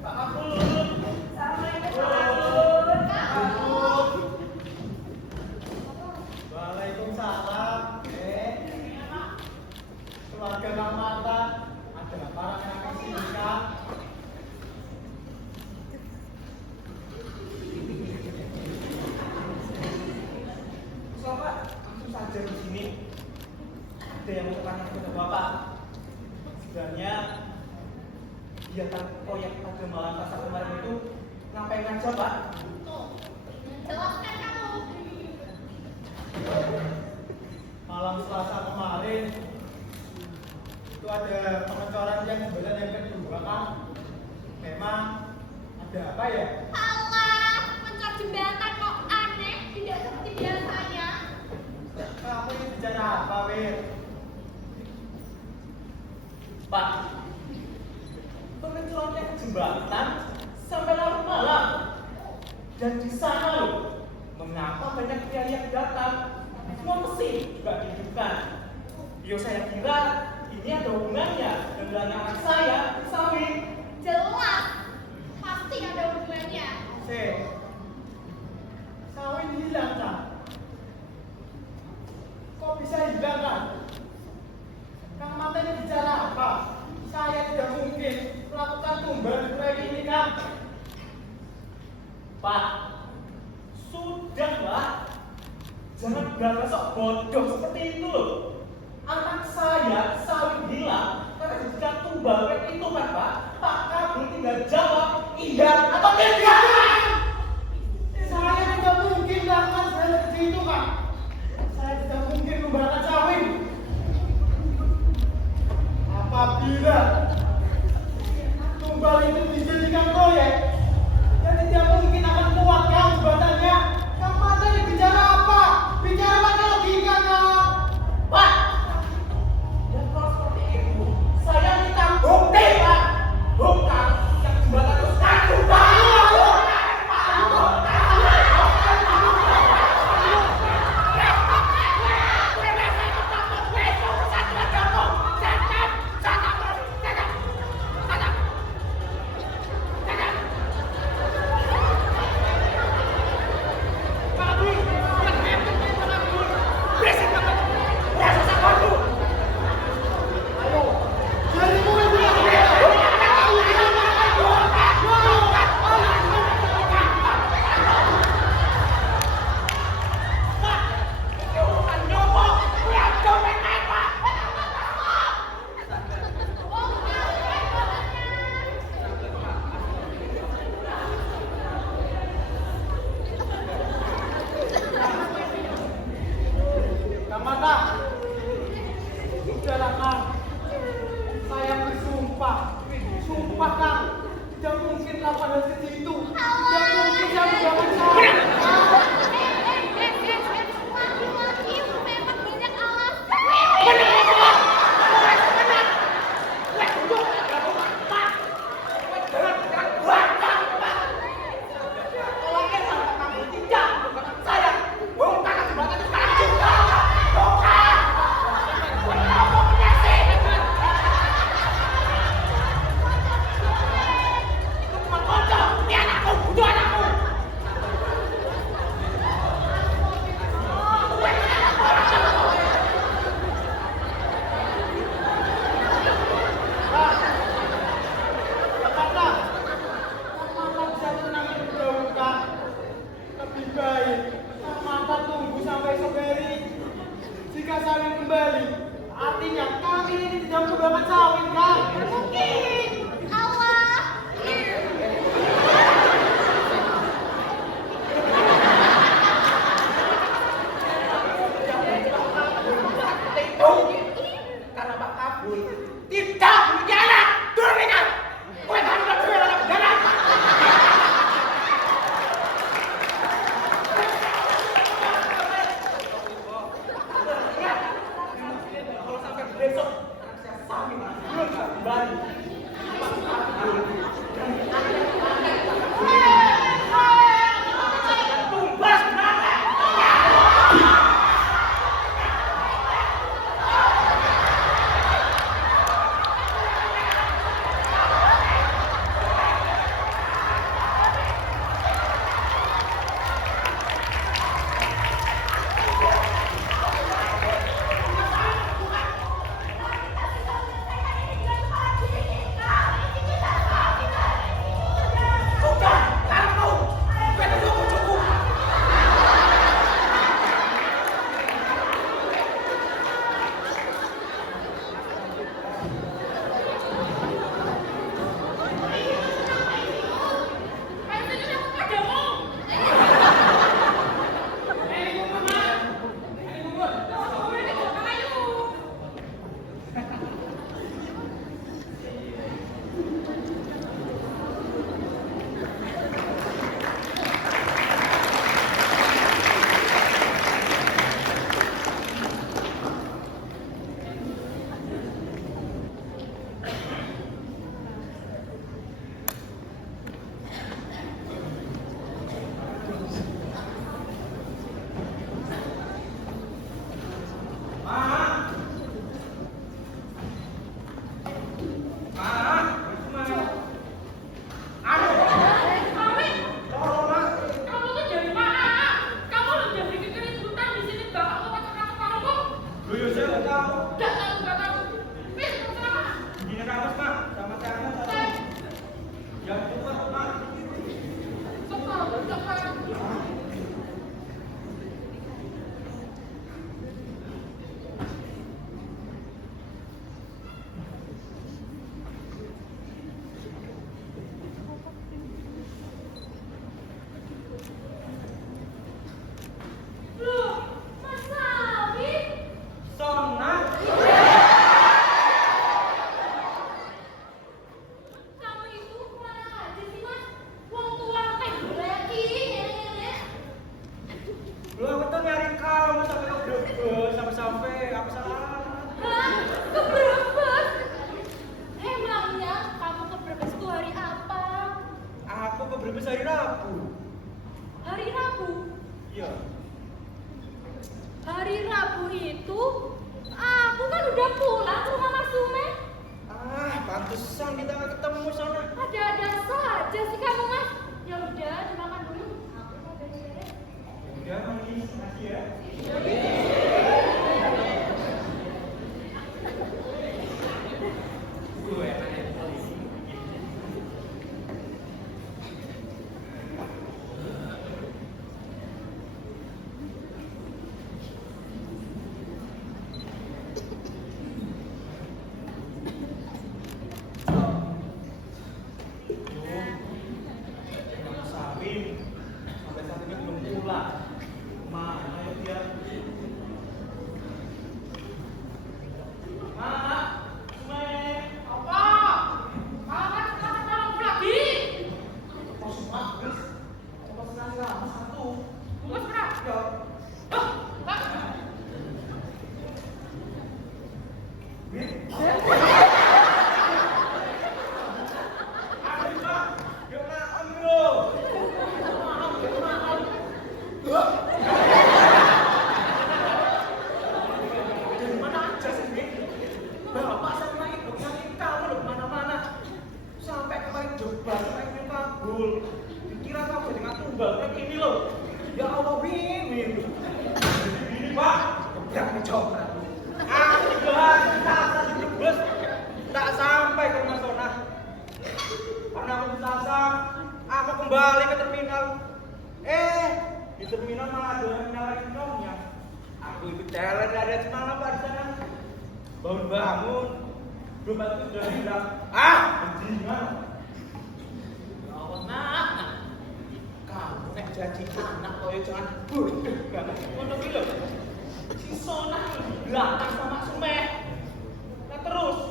Pak Abdul. Waalaikumsalam. Keluarga Kang Mata, ada barang yang akan singkat. Bapak, langsung saja di sini. Ada yang mau bertanya kepada Bapak. Sebenarnya kegiatan proyek pada malam pasar kemarin itu ngapain aja, Pak? Tuh, jelaskan kamu. Malam Selasa kemarin itu ada pengecoran yang jembatan yang kedua kan. Memang ada apa ya? Alah, mencor jembatan kok aneh, tidak seperti biasanya. Kamu ini bicara apa, Wir? Pak, pengecoran jembatan sampai larut malam. Dan di sana loh, mengapa banyak pria yang datang? Semua mesin juga dihidupkan. Yo, saya kira ini ada hubungannya dengan anak saya, Samin. Jelas, pasti ada hubungannya. Sawin hilang kan? Kok bisa hilang kan? Kang Mata ini bicara apa? Saya tidak mungkin melakukan tumbal di proyek ini kan? Pak, sudahlah. Jangan berasa bodoh seperti itu loh. Anak saya Samin hilang karena jika tumbal proyek itu kan, Pak. Pak Kabul tinggal jawab iya atau tidak. Saya tidak mungkin melakukan seperti itu kan? Saya tidak mungkin membakar Sawin. Apabila tumbal itu dijadikan proyek, ya tidak mungkin akan kuat kan jembatannya. Kang Mata ini bicara apa? Bicara pakai logika kan? Pak, dan kalau seperti itu, saya minta bukti, Pak. Bukan yang jembatan itu satu, Pak. Kang Mata, sudahlah Kang. Saya bersumpah, sumpah Kang, tidak mungkin melakukan hal seperti itu. Tidak mungkin saya membakar Sawin. Laki-laki memang banyak alasan. Jika Sawin kembali, artinya kami ini tidak membakar Sawin, Kang. Mungkin. Allah, Kambul. Tidak memiliki anak. Turunin. Kowe kan ora duwe anak beneran. Kalau sampai besok saya sami belum kembali. Tumbas kenapa? Belakang sama Sumeh. Nah terus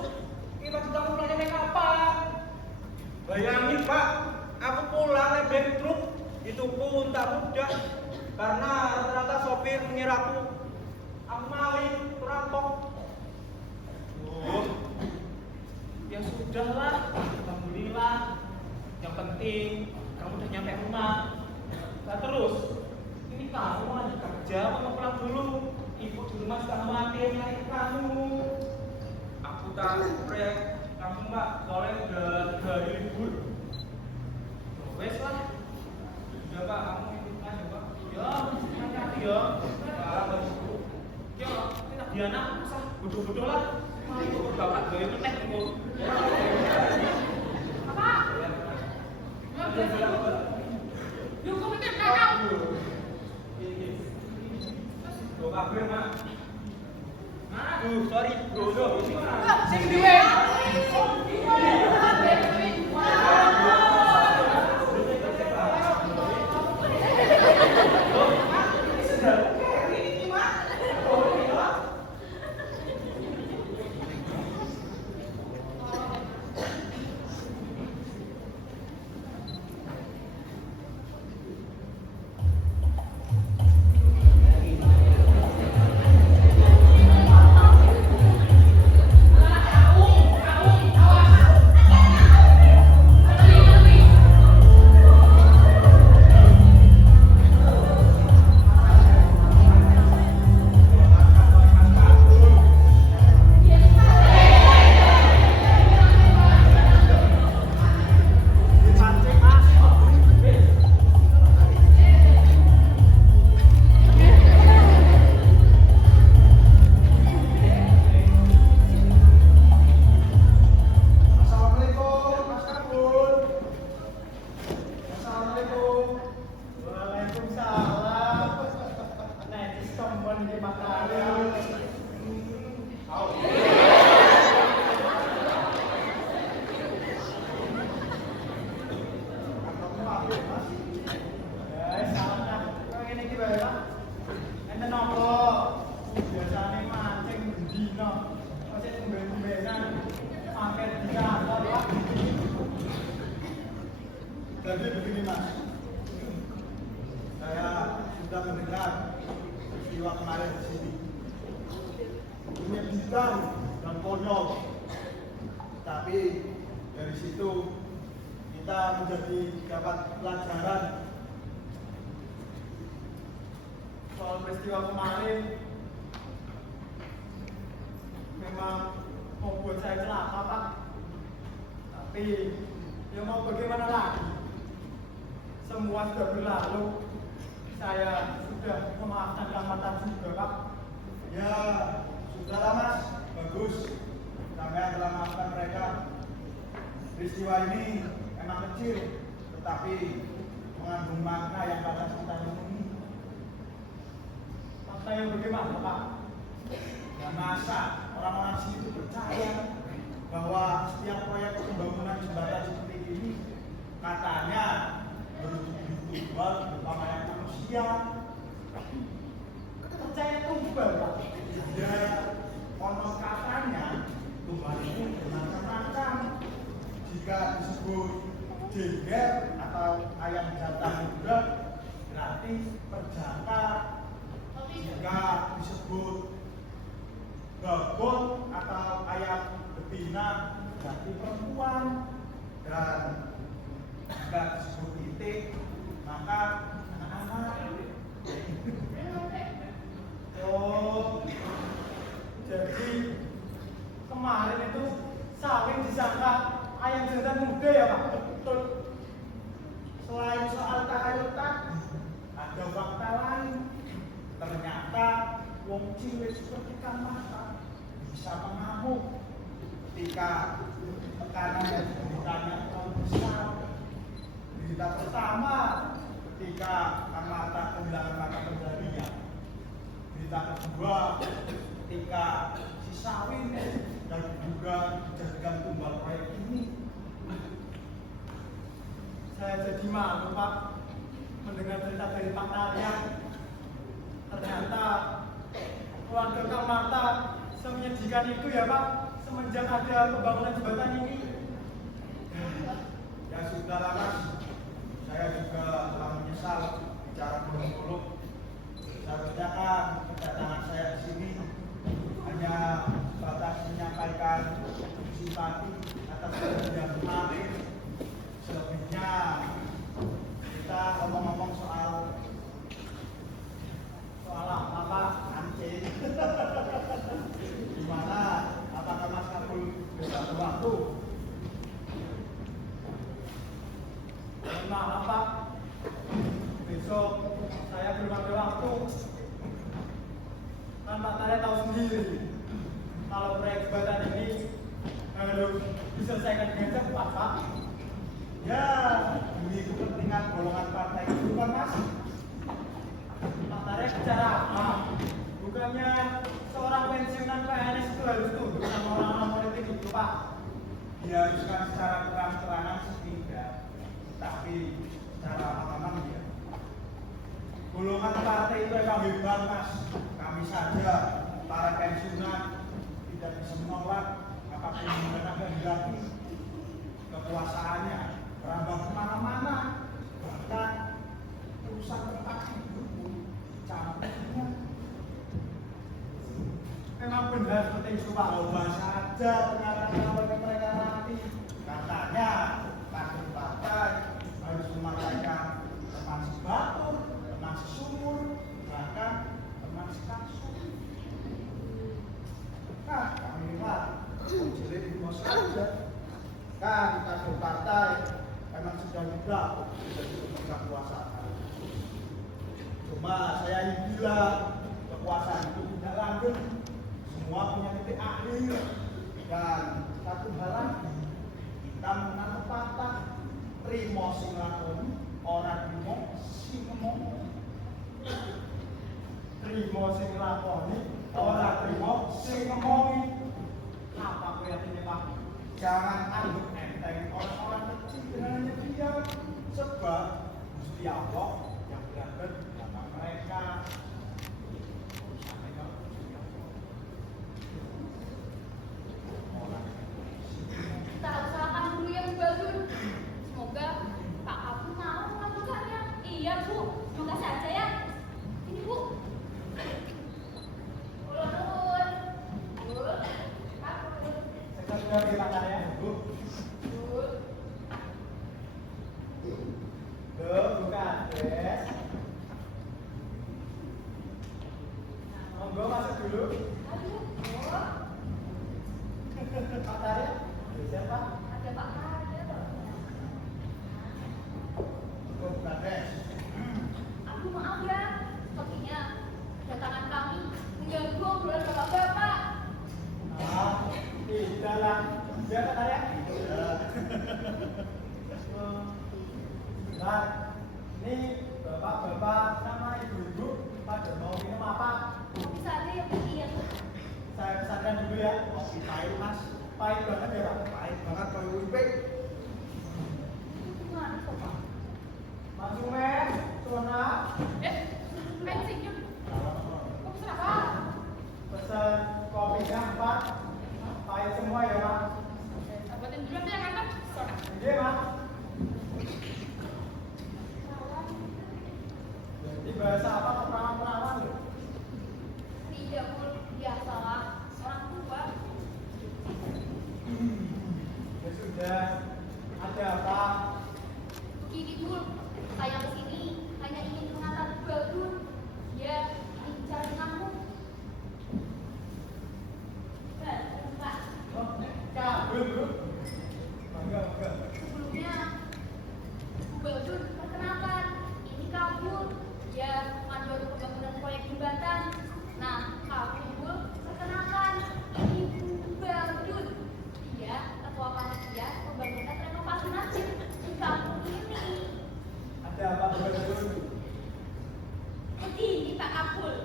kita proyek langsung Pak, soalnya udah 3 hari libur. Wes lah. Udah Pak, kamu ikut aja Pak. Ya, hati-hati ya. Pak, baru. Ya, dia anak usah bodoh-bodoh lah. Mau ikut ke bapak gaya meneh kok. Pak. Yuk, kok mikir kakak? Bro kabeh, Mak. Aduh, sorry, bro. Ini Sing duwe. Assalamualaikum, Mas Kabul. Assalamualaikum. Waalaikumsalam. Netis temen iki makane. Kamu apa, Mas? Salah. Kok ngene iki wae, Pak. Enten apa? Biasane mancing bendino. Masih tumben-tumbenan. Makan di kantor, Pak. Jadi begini, Mas. Saya sudah mendengar peristiwa kemarin di sini. Ini bintang dan konyol. Tapi dari situ kita menjadi dapat pelajaran Soal peristiwa kemarin memang membuat saya celaka, Pak. Tapi ya mau bagaimana lagi? Semua sudah berlalu. Saya sudah memaafkan Kang Matan juga, Pak. ya sudahlah, Mas. Bagus. Sampai telah memaafkan mereka. Peristiwa ini memang kecil, tetapi mengandung makna yang pada kita temui. Makna yang bagaimana, Pak? Ya masa orang-orang sini itu percaya bahwa setiap proyek pembangunan jembatan seperti ini katanya bertujuan berupa mayat manusia. Percaya tumbal, Pak. Ya konon katanya tumbal itu bermacam-macam. Jika disebut jengger atau ayam jantan muda berarti perjaka. Jika disebut babon atau ayam betina berarti perempuan, dan jika disebut titik maka anak-anak. Oh, jadi kemarin itu saling disangka ayam jantan muda ya, Pak? Betul. Selain soal tahayutan, ada fakta lain. Ternyata wong cilik seperti Kang Mata bisa mengamuk ketika tekanan yang diberitanya terlalu besar. Berita pertama ketika Kang Mata kehilangan mata pencarinya. Berita kedua ketika si Sawin dan juga dijadikan tumbal proyek ini. Saya jadi malu, Pak, mendengar cerita dari Pak Tarya. Ternyata keluarga Kang Marta semenyajikan itu ya, Pak, semenjak ada pembangunan jembatan ini. Ya sudahlah, Mas. Saya juga telah menyesal bicara buruk-buruk. Seharusnya kan kedatangan saya di sini hanya batas menyampaikan simpati atas kejadian kemarin. Selebihnya kita ngomong-ngomong soal apa, Pak? Anjing. Gimana? Apakah Mas Kabul diri. Kalau proyek jembatan ini harus diselesaikan dengan cepat, Pak. Ya, demi kepentingan golongan partai itu kan mas. Pak Tarek bicara apa? Bukannya seorang pensiunan PNS itu harus tunduk sama orang-orang politik itu, Pak. Diharuskan secara terang-terangan sih tidak, tapi secara aman-aman ya. Golongan partai itu emang hebat mas. Kami saja para pensiunan tidak bisa menolak apapun yang mereka kehendaki. Kekuasaannya merambah kemana-mana, bahkan urusan tempat tidur pun campurnya. Memang benar seperti itu, Pak. Coba saja pernyataan mereka nanti. Katanya kader partai harus memakaikan teman sebatur, teman sesumur, bahkan teman sekasur. Nah, kami lihat jadi di pos saja. Kan kader partai emang sudah tidak menjadi pemegang kekuasaan. Cuma saya ingin bilang kekuasaan itu tidak langgeng. Semua punya titik akhir. Dan satu hal lagi, kita mengenal pepatah trimo sing lakoni, ora trimo sing ngomong. Trimo sing lakoni, ora trimo sing ngomongi. Apa kowe artinya, Pak? Jangan anggap enteng orang-orang kecil dengan hanya diam. Sebab Gusti Allah yang berada di belakang mereka. Kita usahakan dulu ya Bu Badun. Semoga Pak Abu mau melakukannya. Iya Bu, semoga saja ya. Ini Bu. Ulun. Bu. Aku. Saya sudah bilang ya, Bu. Bu. Bukan, yes. Monggo masuk dulu. Aduh, Bu. Pak Tarek, geser, Pak. Ada Pak Karya loh. Bukan deh. Aduh maaf ya, sepertinya kedatangan kami mengganggu obrolan bapak-bapak. Tidaklah. Ya, Pak Tarek. Nah, ini bapak-bapak sama ibu-ibu pada mau minum apa? Kopi saja ya Bu. Iya Bu. Saya pesankan dulu ya. Kopi pahit mas. Pahit banget ya, Pak. Pahit banget kalau wipik. Gimana kok Pak? Mas Umen, Sona, Bensinnya. Kok bisa apa? pesan kopinya 4. Pahit semua ya, Pak. Sahabatin dulu aja kan, Pak? Soda. Iya, Pak. Jadi bahasa apa perawan-perawan loh? Tidak Bu, biasalah orang tua. Ya sudah, ada apa? Begini Bu, saya kesini hanya ingin mengantar Bu Badun. Dia ingin bicara denganmu. Baru Pak. Oh, kabel, Bro. Bangga, bangga. Sebelumnya, Bu Badun perkenalkan, ini Kabul. Dia mandor pembangunan proyek jembatan. Nah, Kabul perkenalkan, ini Bu Badun. Dia ketua panitia pembangunan renovasi masjid di kampung ini. Ada apa, Bro? Begini Pak Abdul,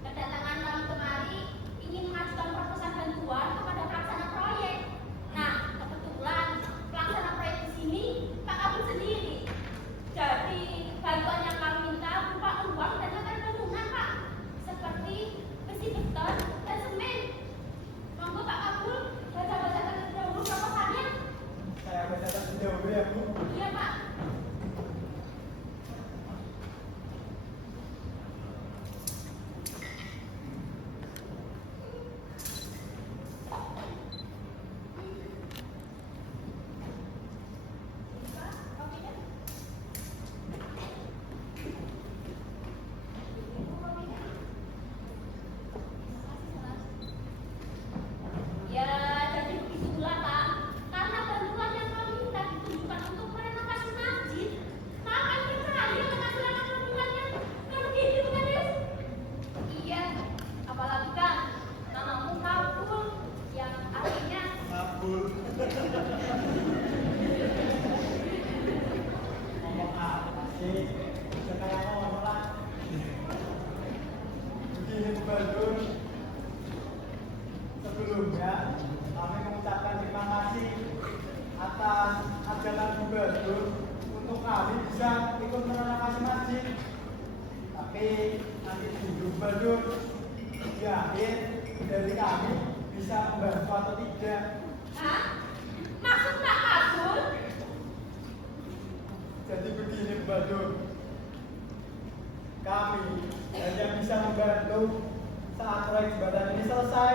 kedatangan kami kemari ingin mengajukan proposan bantuan kepada pelaksana proyek. Nah, kebetulan pelaksana proyek di sini Pak Abdul sendiri. Jadi bantuan yang kami minta berupa uang dan material bangunan Pak, seperti besi beton dan semen. Monggo Pak Abdul baca-baca terlebih dahulu proposalnya. Saya baca terlebih dahulu ya, Bu. Iya Pak. dari kami bisa membantu atau tidak. Hah? Maksud Pak Abdul? Jadi begini Mbak Dun, kami hanya bisa membantu saat proyek jembatan ini selesai,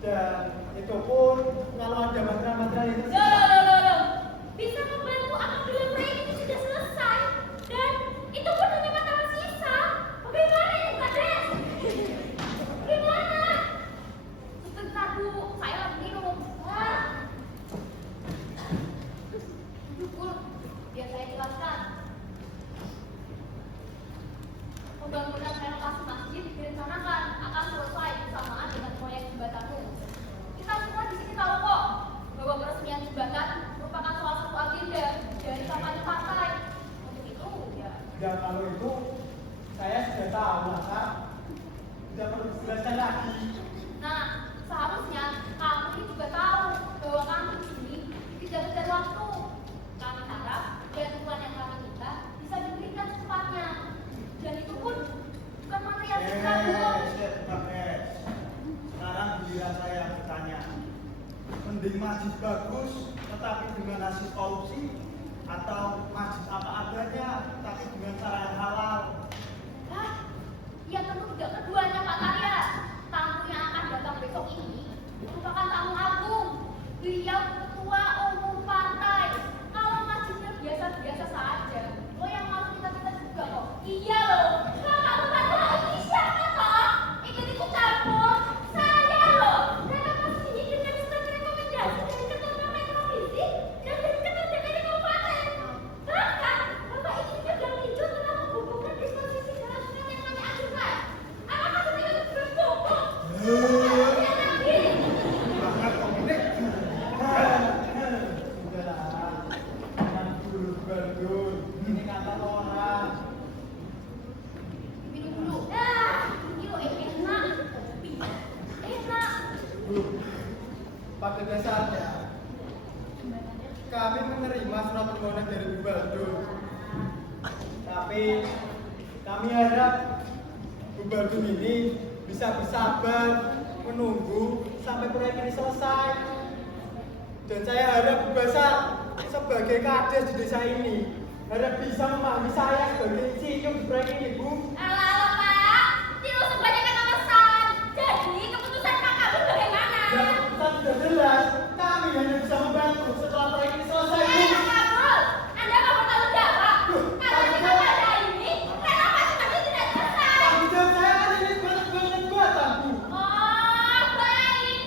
dan itu pun kalau ada material-material itu Loh. Bisa membantu apabila proyek itu sudah selesai. Dan itu pun hanya material sisa. Bagaimana ini, Kades? Gimana? Sebentar, Bu. Saya lagi minum. Duduk, biar saya jelaskan. Pembangunan renovasi masjid direncanakan akan selesai bersamaan dengan proyek jembatan umum. Kita semua di sini tahu kok bahwa peresmian jembatan merupakan salah satu agenda dari kampanye partai. Untuk itu, ya. Ya kalau itu saya sudah tahu lah Kak, tidak perlu dijelaskan lagi. Nah, seharusnya kamu ini juga tahu bahwa kamu di sini tidak kejar waktu. Kami harap bantuan yang kami minta bisa diberikan secepatnya. Dan itu pun bukan material kita, Bu. Sekarang giliran saya yang bertanya. Mending masjid bagus tetapi dengan hasil korupsi, atau masjid apa adanya tapi dengan cara yang halal? Hah? Ya tentu tidak keduanya, Pak Karya. Tamu yang akan datang besok ini merupakan tamu agung. Beliau ketua umum partai. Kalau masjidnya biasa-biasa saja, lo yang mau kita juga kok. Iya loh. Kakak berkata ini siapa toh? Ikut campur. Saya loh. Renovasi ini dengan surat rekomendasi dari ketua partai provinsi dan dari ketua DPD kabupaten. Bahkan Bapak ini juga sudah hijau telah menghubungkan disposisi dalam surat yang kami ajukan. Apakah sudah berkumpul? Banget kok ini. Sudahlah, jangan dulu Mbak Dun, ini kata orang. Minum dulu. Ini loh enak. Enak. Bu, pada dasarnya kami menerima surat permohonan dari Bu Baldun. Tapi kami harap Bu Baldun ini bisa bersabar menunggu sampai proyek ini selesai. Dan saya harap Bu Basar sebagai kades di desa ini harap bisa memahami saya sebagai insinyur di proyek ini, Bu. Alah, Pak. Tidak usah banyak alasan. Jadi keputusan Pak Kabul bagaimana? Ya, keputusan sudah jelas. Kami hanya bisa membantu setelah proyek ini selesai, Bu. Pak Kabul, Anda mau bertanggung jawab. Kalau kita pada ini, kenapa masih tidak selesai? Tanggung jawab saya kan ini buatan, Bu. Oh, baik.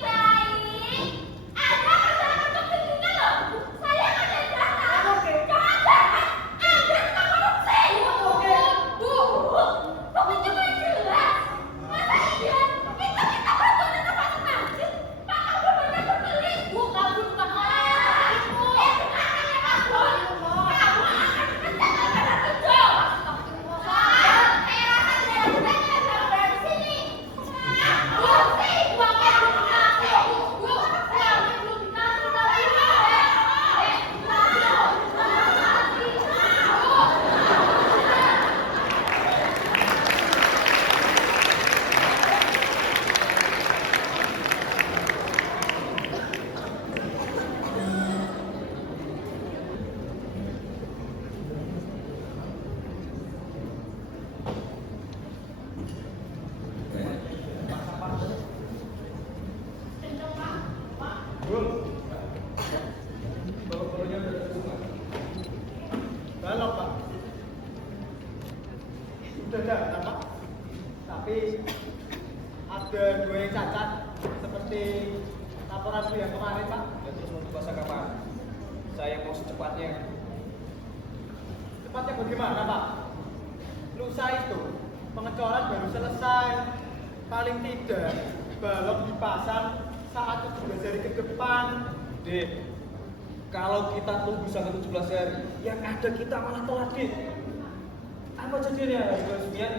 Anda kerja untuk kita loh. Saya kerja di sana. Oke. Jangan-jangan Anda suka korupsi. Oke. Bu, buktinya paling jelas. Masa iya kita bantu renovasi masjid, Pak Kabul banyak berkelit. Bu, Kabul bukan orang. Bu, dengarkan ya Kabul. Kamu akan dipecat pada tujuh. Saya rasa tidak ada gunanya kalau berada di sini. Bukti uangnya belum dikasih. Bu, uangnya belum dikasih tapi Balok, Pak. Sudah datang, Pak. Tapi ada dua yang cacat seperti laporan yang kemarin, Pak. Ya terus mau dipaksa kapan? Saya mau secepatnya. Cepatnya bagaimana, Pak? Lusa itu pengecoran baru selesai. Paling tidak balok dipasang saat 17 hari ke depan. Dek, kalau kita tunggu sampai 17 hari, yang ada kita malah telat, Dek. Apa jadinya hari peresmian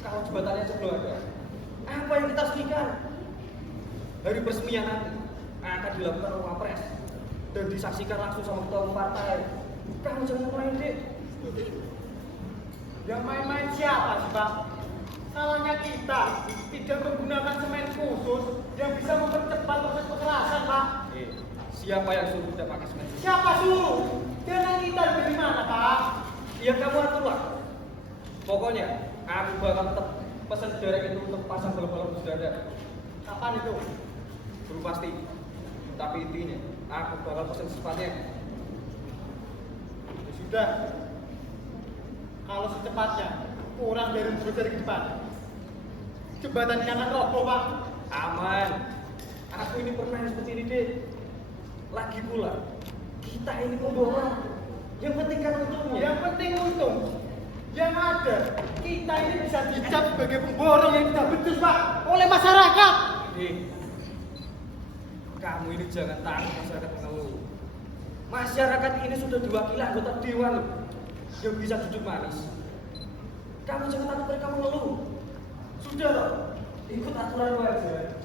kalau jembatannya belum ada? Apa yang kita resmikan? Hari peresmian nanti akan dilakukan oleh Wapres dan disaksikan langsung sama ketua umum partai. Kamu jangan main, Dek. Yang main-main siapa sih, Pak? Salahnya kita tidak menggunakan semen khusus dan Siapa yang suruh tidak pakai semen? Siapa suruh? Dengan kita dari mana, Pak? Ya kamu aturlah. Pokoknya aku bakal tetap pesan derek itu untuk pasang balon-balon sudah ada. Kapan itu? Belum pasti. Tapi intinya aku bakal pesan secepatnya. Ya sudah. Kalau secepatnya kurang dari 2 jari ke depan, jembatan ini akan roboh, Pak. Aman. Aku ini pernah seperti ini, Dek. Lagi pula, kita ini pembohong. Yang penting kan untungnya. Yang penting untung. Yang ada, kita ini bisa dicap sebagai pemborong yang tidak becus, Pak, oleh masyarakat. Dek, kamu ini jangan takut masyarakat mengeluh. Masyarakat ini sudah diwakili anggota dewan loh, yang bisa duduk manis. Kamu jangan takut mereka mengeluh. Sudah loh, ikut aturan lo aja.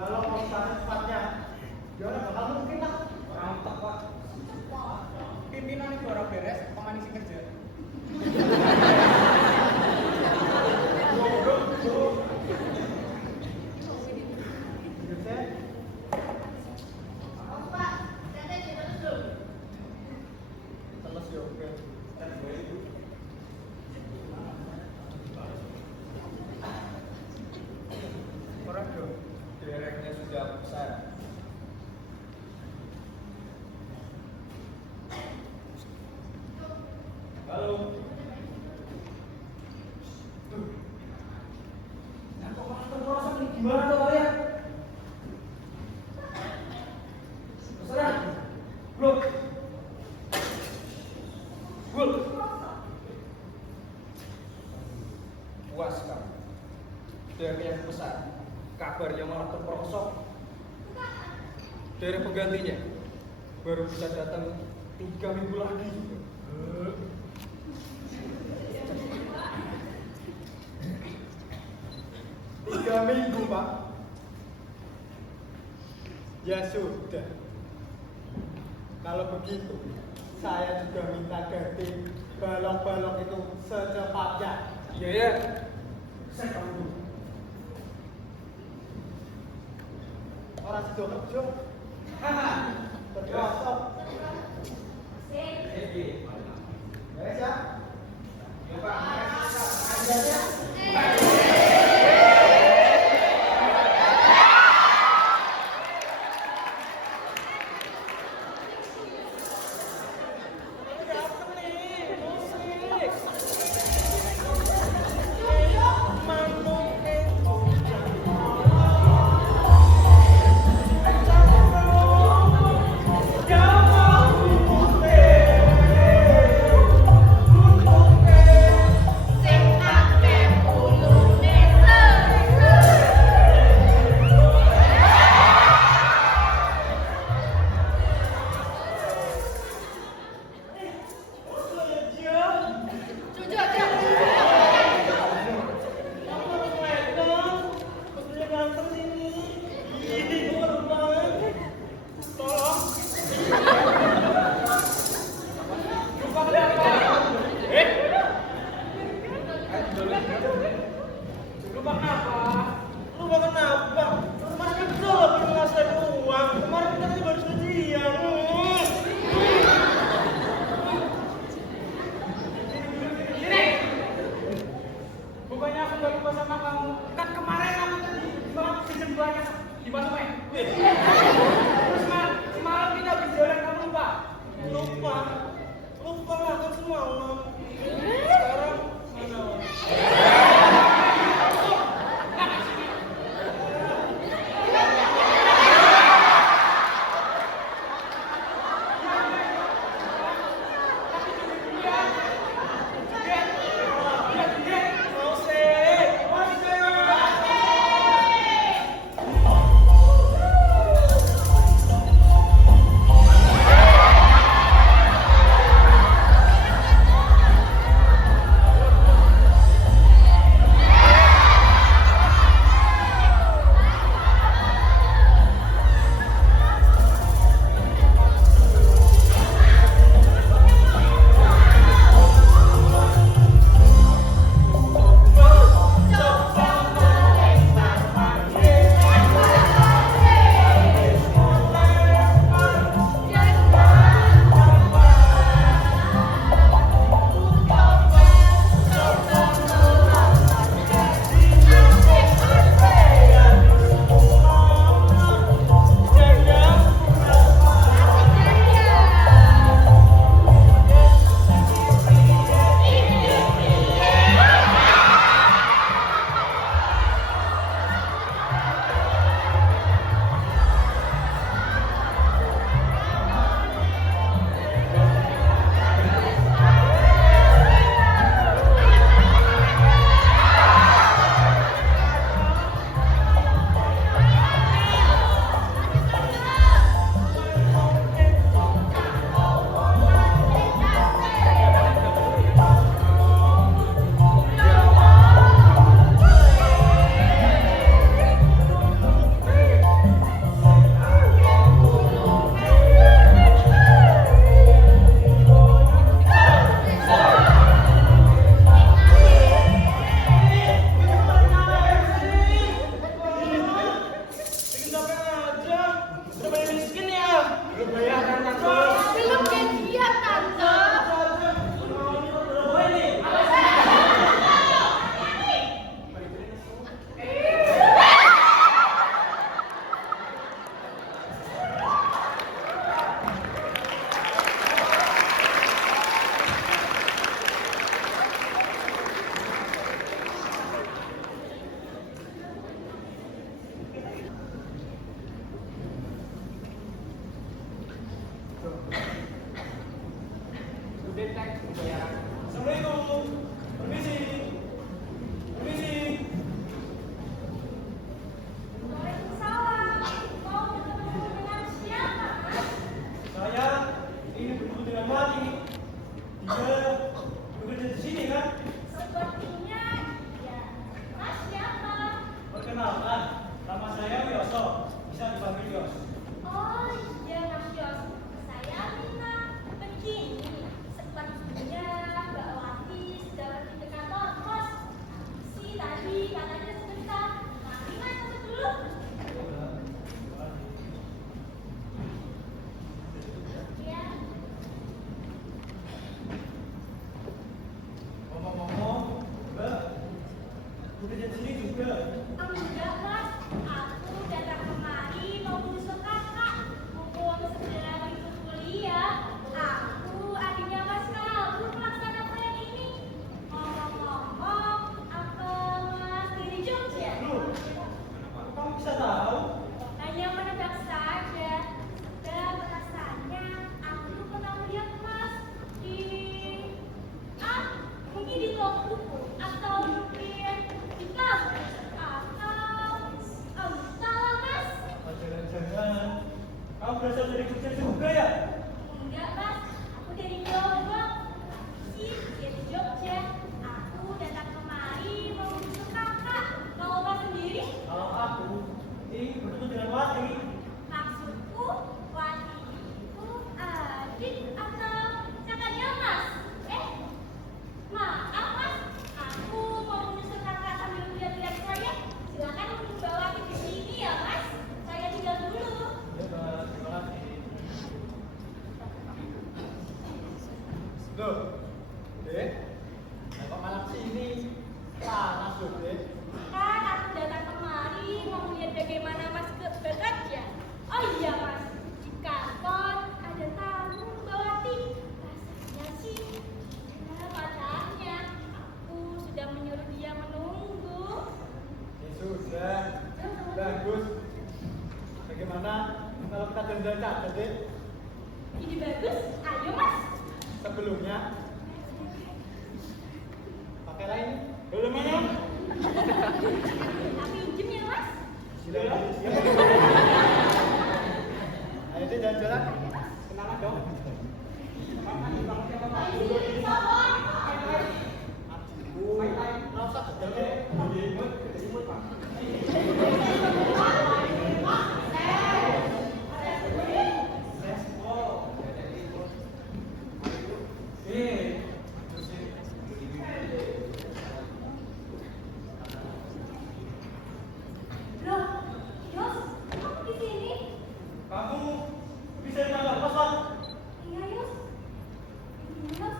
Kalau mau usaha cepatnya, ya udah bakal mungkin, Pak. Rampak, Pak. Pimpinan itu orang beres, pemanis kerja. Teles ya, oke. Orang dong, dereknya sudah besar. Halo. Nah, kok malah terperosok ini gimana tuh kalian? Terserah. Blok. Gul. Puas kamu. Derek yang besar. Kabarnya malah terperosok. Derek penggantinya baru bisa datang 3 minggu lagi. 3 minggu, Pak. Ya sudah. Kalau begitu, saya juga minta ganti balok-balok itu secepatnya. Iya ya. Saya kamu dulu. Orang sido kerja. Haha. Terkosok. Beres ya? Ya Pak. Aja ya. Sing akeh kerja di sini juga. Enggak, Mas. Aku datang kemari mau menyusul kakak. Mumpung sedang ikut kuliah. Aku adiknya Mas Kalbu pelaksana proyek ini. Ngomong-ngomong, apa Mas dari Jogja? Loh, kamu bisa tahu? Hanya menebak saja. Dan rasanya aku pernah melihat Mas di mungkin di toko buku atau mungkin di kampus atau salah Mas. Oh, jangan-jangan kamu berasal dari Jogja juga ya? Enggak Mas, aku dari Lombok. Dari Jogja. Aku datang kemari mau menyusul kakak. Mau Mas sendiri? Kalau aku, ini bertemu dengan Wati. Maksudku, Wati itu adik atau kakaknya Mas? Maaf Mas, aku mau menyusul kakak sambil lihat-lihat proyek. Silakan membawa Wati ke sini ya Mas. Saya tinggal dulu. Ya, Mas, terima kasih. Loh, Dek, kok malam sini panas loh, Dek. Kan aku datang kemari mau melihat bagaimana Mas bekerja. Oh iya Mas, di kantor ada tamu Mbak Wati. Rasanya sih, padahal aku sudah menyuruh dia menunggu. Ya sudah, bagus. Bagaimana kalau kita jalan-jalan saja, Dek? Ini bagus, ayo Mas. Sebelumnya, pakailah ini. Belum mana? Tapi pinjem ya Mas. Silakan. Ayo deh jalan-jalan. Kenalan dong. Nggak usah jalan. Loh, Yos, kamu di sini? Kamu bisa ditambah kosong? Iya Yos. Ini Yos.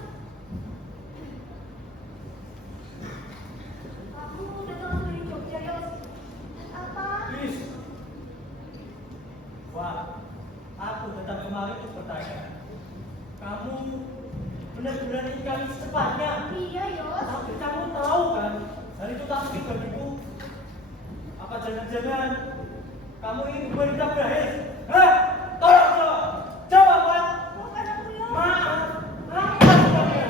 Kamu datang dari Jogja Yos. Apa? Please. Wah, aku datang kemari untuk bertanya. Kamu benar-benar ingin kali secepatnya? Iya Yos. Tapi kamu tahu kan, hari itu kamu bagiku. Apa jangan-jangan kamu ingin berbuat kita berakhir? Hah? Tolong jawab! Jawab, Pak! Bukan aku Yos. Maaf! Apa sebenarnya?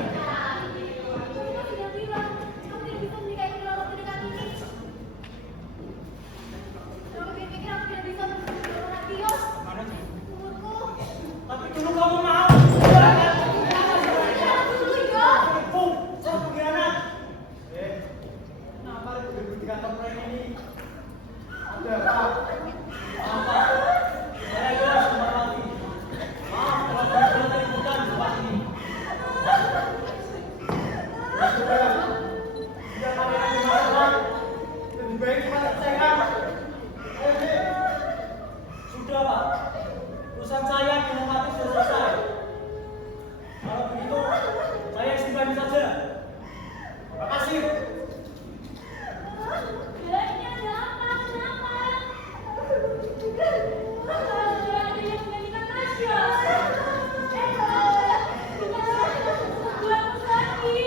Aku kan sudah bilang, kamu tidak bisa menikahi kedua orang dekat ini. Kalau pikir-pikir aku tidak bisa menikahi orang lagi Yos. Umurku. Tapi dulu kamu mau! Jangan dulu Yos. Ibu, saya pengkhianat! Kenapa ribut di kantor proyek ini? Ada apa? Apa? Saya jelas kembali. Maaf kalau berbuat dari bukan seperti ini. Ya sudah. Jika kalian ada masalah, lebih baik kita selesaikan. Ayo deh. Sudah, Pak. Urusan saya dengan Wati sudah selesai. Kalau begitu, saya simpan saja. Terima kasih. Bedanya ada apa? Kenapa? Ada yang menggantikan Tasya. Buat lagi.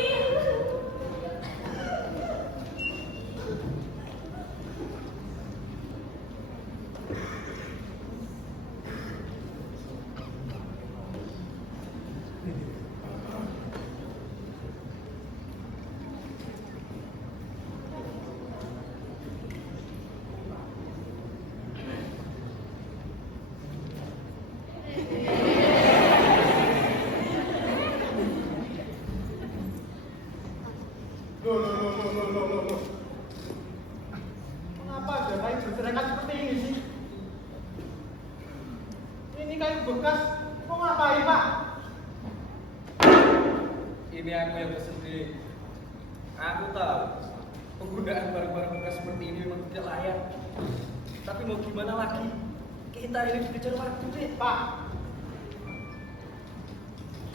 Loh. Kenapa ada kayu berserakan seperti ini sih? Ini kayu bekas. Mau ngapain, Pak? Ini aku yang bersedih. Aku tahu penggunaan barang-barang bekas seperti ini memang tidak layak. Tapi mau gimana lagi? Kita ini dikejar waktu, Dek. Pak,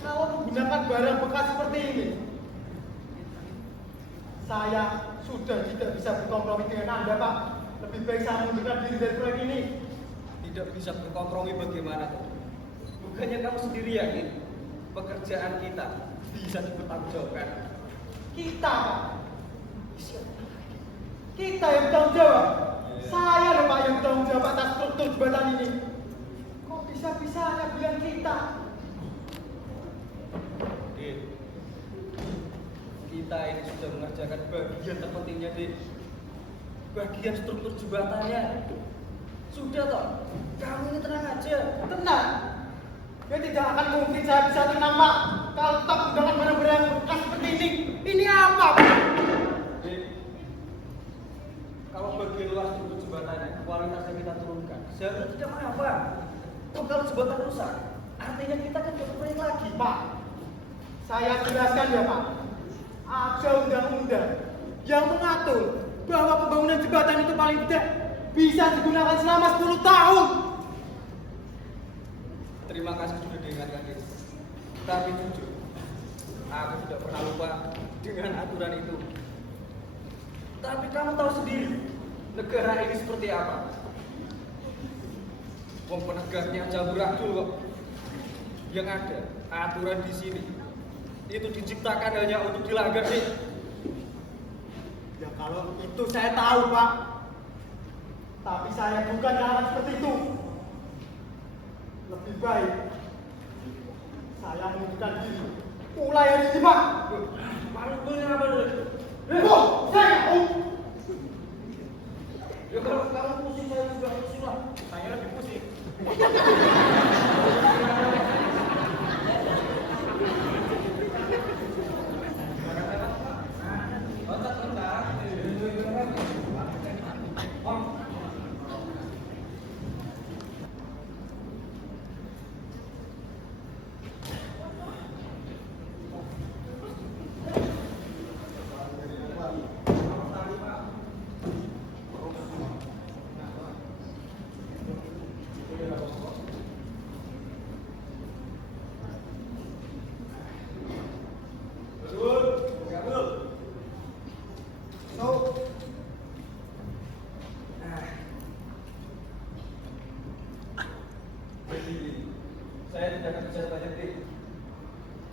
kalau menggunakan barang bekas seperti ini, Saya sudah tidak bisa berkompromi dengan Anda, Pak. Lebih baik saya mundurkan diri dari proyek ini. Tidak bisa berkompromi bagaimana tuh? Bukannya kamu sendiri yakin pekerjaan kita bisa dipertanggungjawabkan? Kita, Pak. Kita yang bertanggung jawab. Saya loh, Pak, yang bertanggung jawab atas struktur jembatan ini. Kok bisa-bisanya bilang kita? Dik, kita ini sudah mengerjakan bagian terpentingnya, Dik. Bagian struktur jembatannya. Sudah toh, kamu ini tenang aja. Tenang. Ya tidak akan mungkin saya bisa tenang, Pak. Kalau tetap dengan barang-barang bekas seperti ini. Ini apa, Pak? Dik, kalau bagian luar struktur jembatannya kualitasnya kita turunkan, seharusnya tidak mengapa. Kok kalau jembatan rusak, artinya kita kan harus proyek lagi. Pak, saya jelaskan ya, Pak. Ada undang-undang yang mengatur bahwa pembangunan jembatan itu paling tidak bisa digunakan selama 10 tahun. Terima kasih sudah diingatkan, Dik. Tapi jujur, aku tidak pernah lupa dengan aturan itu. Tapi kamu tahu sendiri, negara ini seperti apa? Wong penegaknya jamburadul kok. Yang ada aturan di sini itu diciptakan hanya untuk dilanggar, Dik. Ya kalau itu saya tahu, Pak. Tapi saya bukan kawan seperti itu. Lebih baik saya mengundurkan diri. Mulai hari ini, Pak. Malunya apa, Dik? Oh, saya Ya kalau kamu pusing, saya juga pusing lah. Saya lebih pusing. Saya tidak akan bicara banyak, Dik.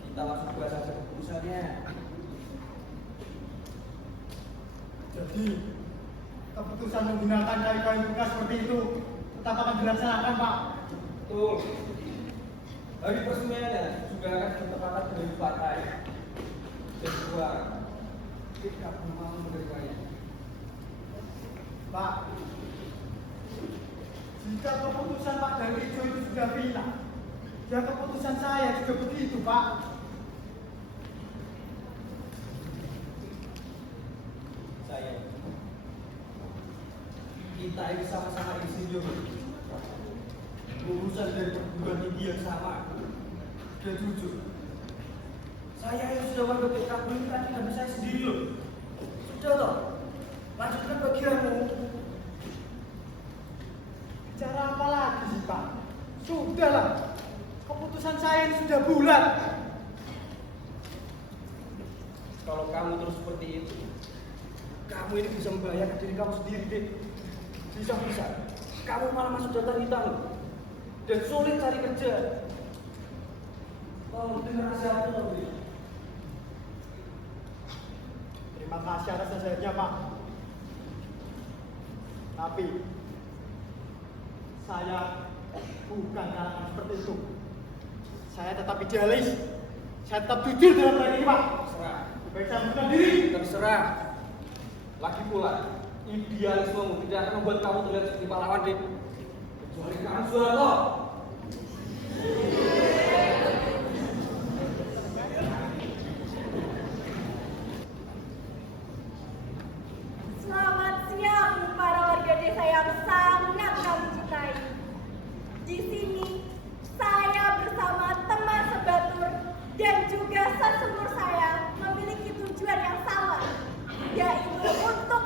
Kita langsung bahas saja keputusannya. Jadi, keputusan menggunakan kayu-kayu bekas seperti itu tetap akan dilaksanakan, Pak. Betul. Hari peresmiannya juga akan bertepatan dengan partai. Dan kedua, kita mau menerimanya. Pak, jika keputusan Pak Darwijo itu sudah final, ya keputusan saya juga begitu, Pak. Saya, kita ini sama-sama insinyur. Lulusan dari perguruan tinggi yang sama. Dan jujur, saya yang sudah warga PKB ini kan tidak bisa sendiri loh. Sudah toh, lanjutkan bagianmu. Bicara apa lagi sih, Pak? Sudahlah, keputusan saya ini sudah bulat. Kalau kamu terus seperti itu, kamu ini bisa membahayakan diri kamu sendiri, Dik. Bisa-bisa, kamu malah masuk daftar hitam loh. Dan sulit cari kerja. Tolong dengar nasihatku loh, Dik. Terima kasih atas nasihatnya, Pak. Tapi saya bukan kalangan seperti itu. Saya tetap idealis. Saya tetap jujur dalam hal ini, Pak. Terserah. Lebih baik saya mundurkan diri. Terserah. Lagi pula, idealismemu tidak akan membuat kamu terlihat seperti pahlawan, Dik. Kecuali kamu Soeharto. Selamat siang para warga desa yang sangat kami cintai. Di sini saya bersama teman sebatur dan juga sesumur saya memiliki tujuan yang sama, yaitu untuk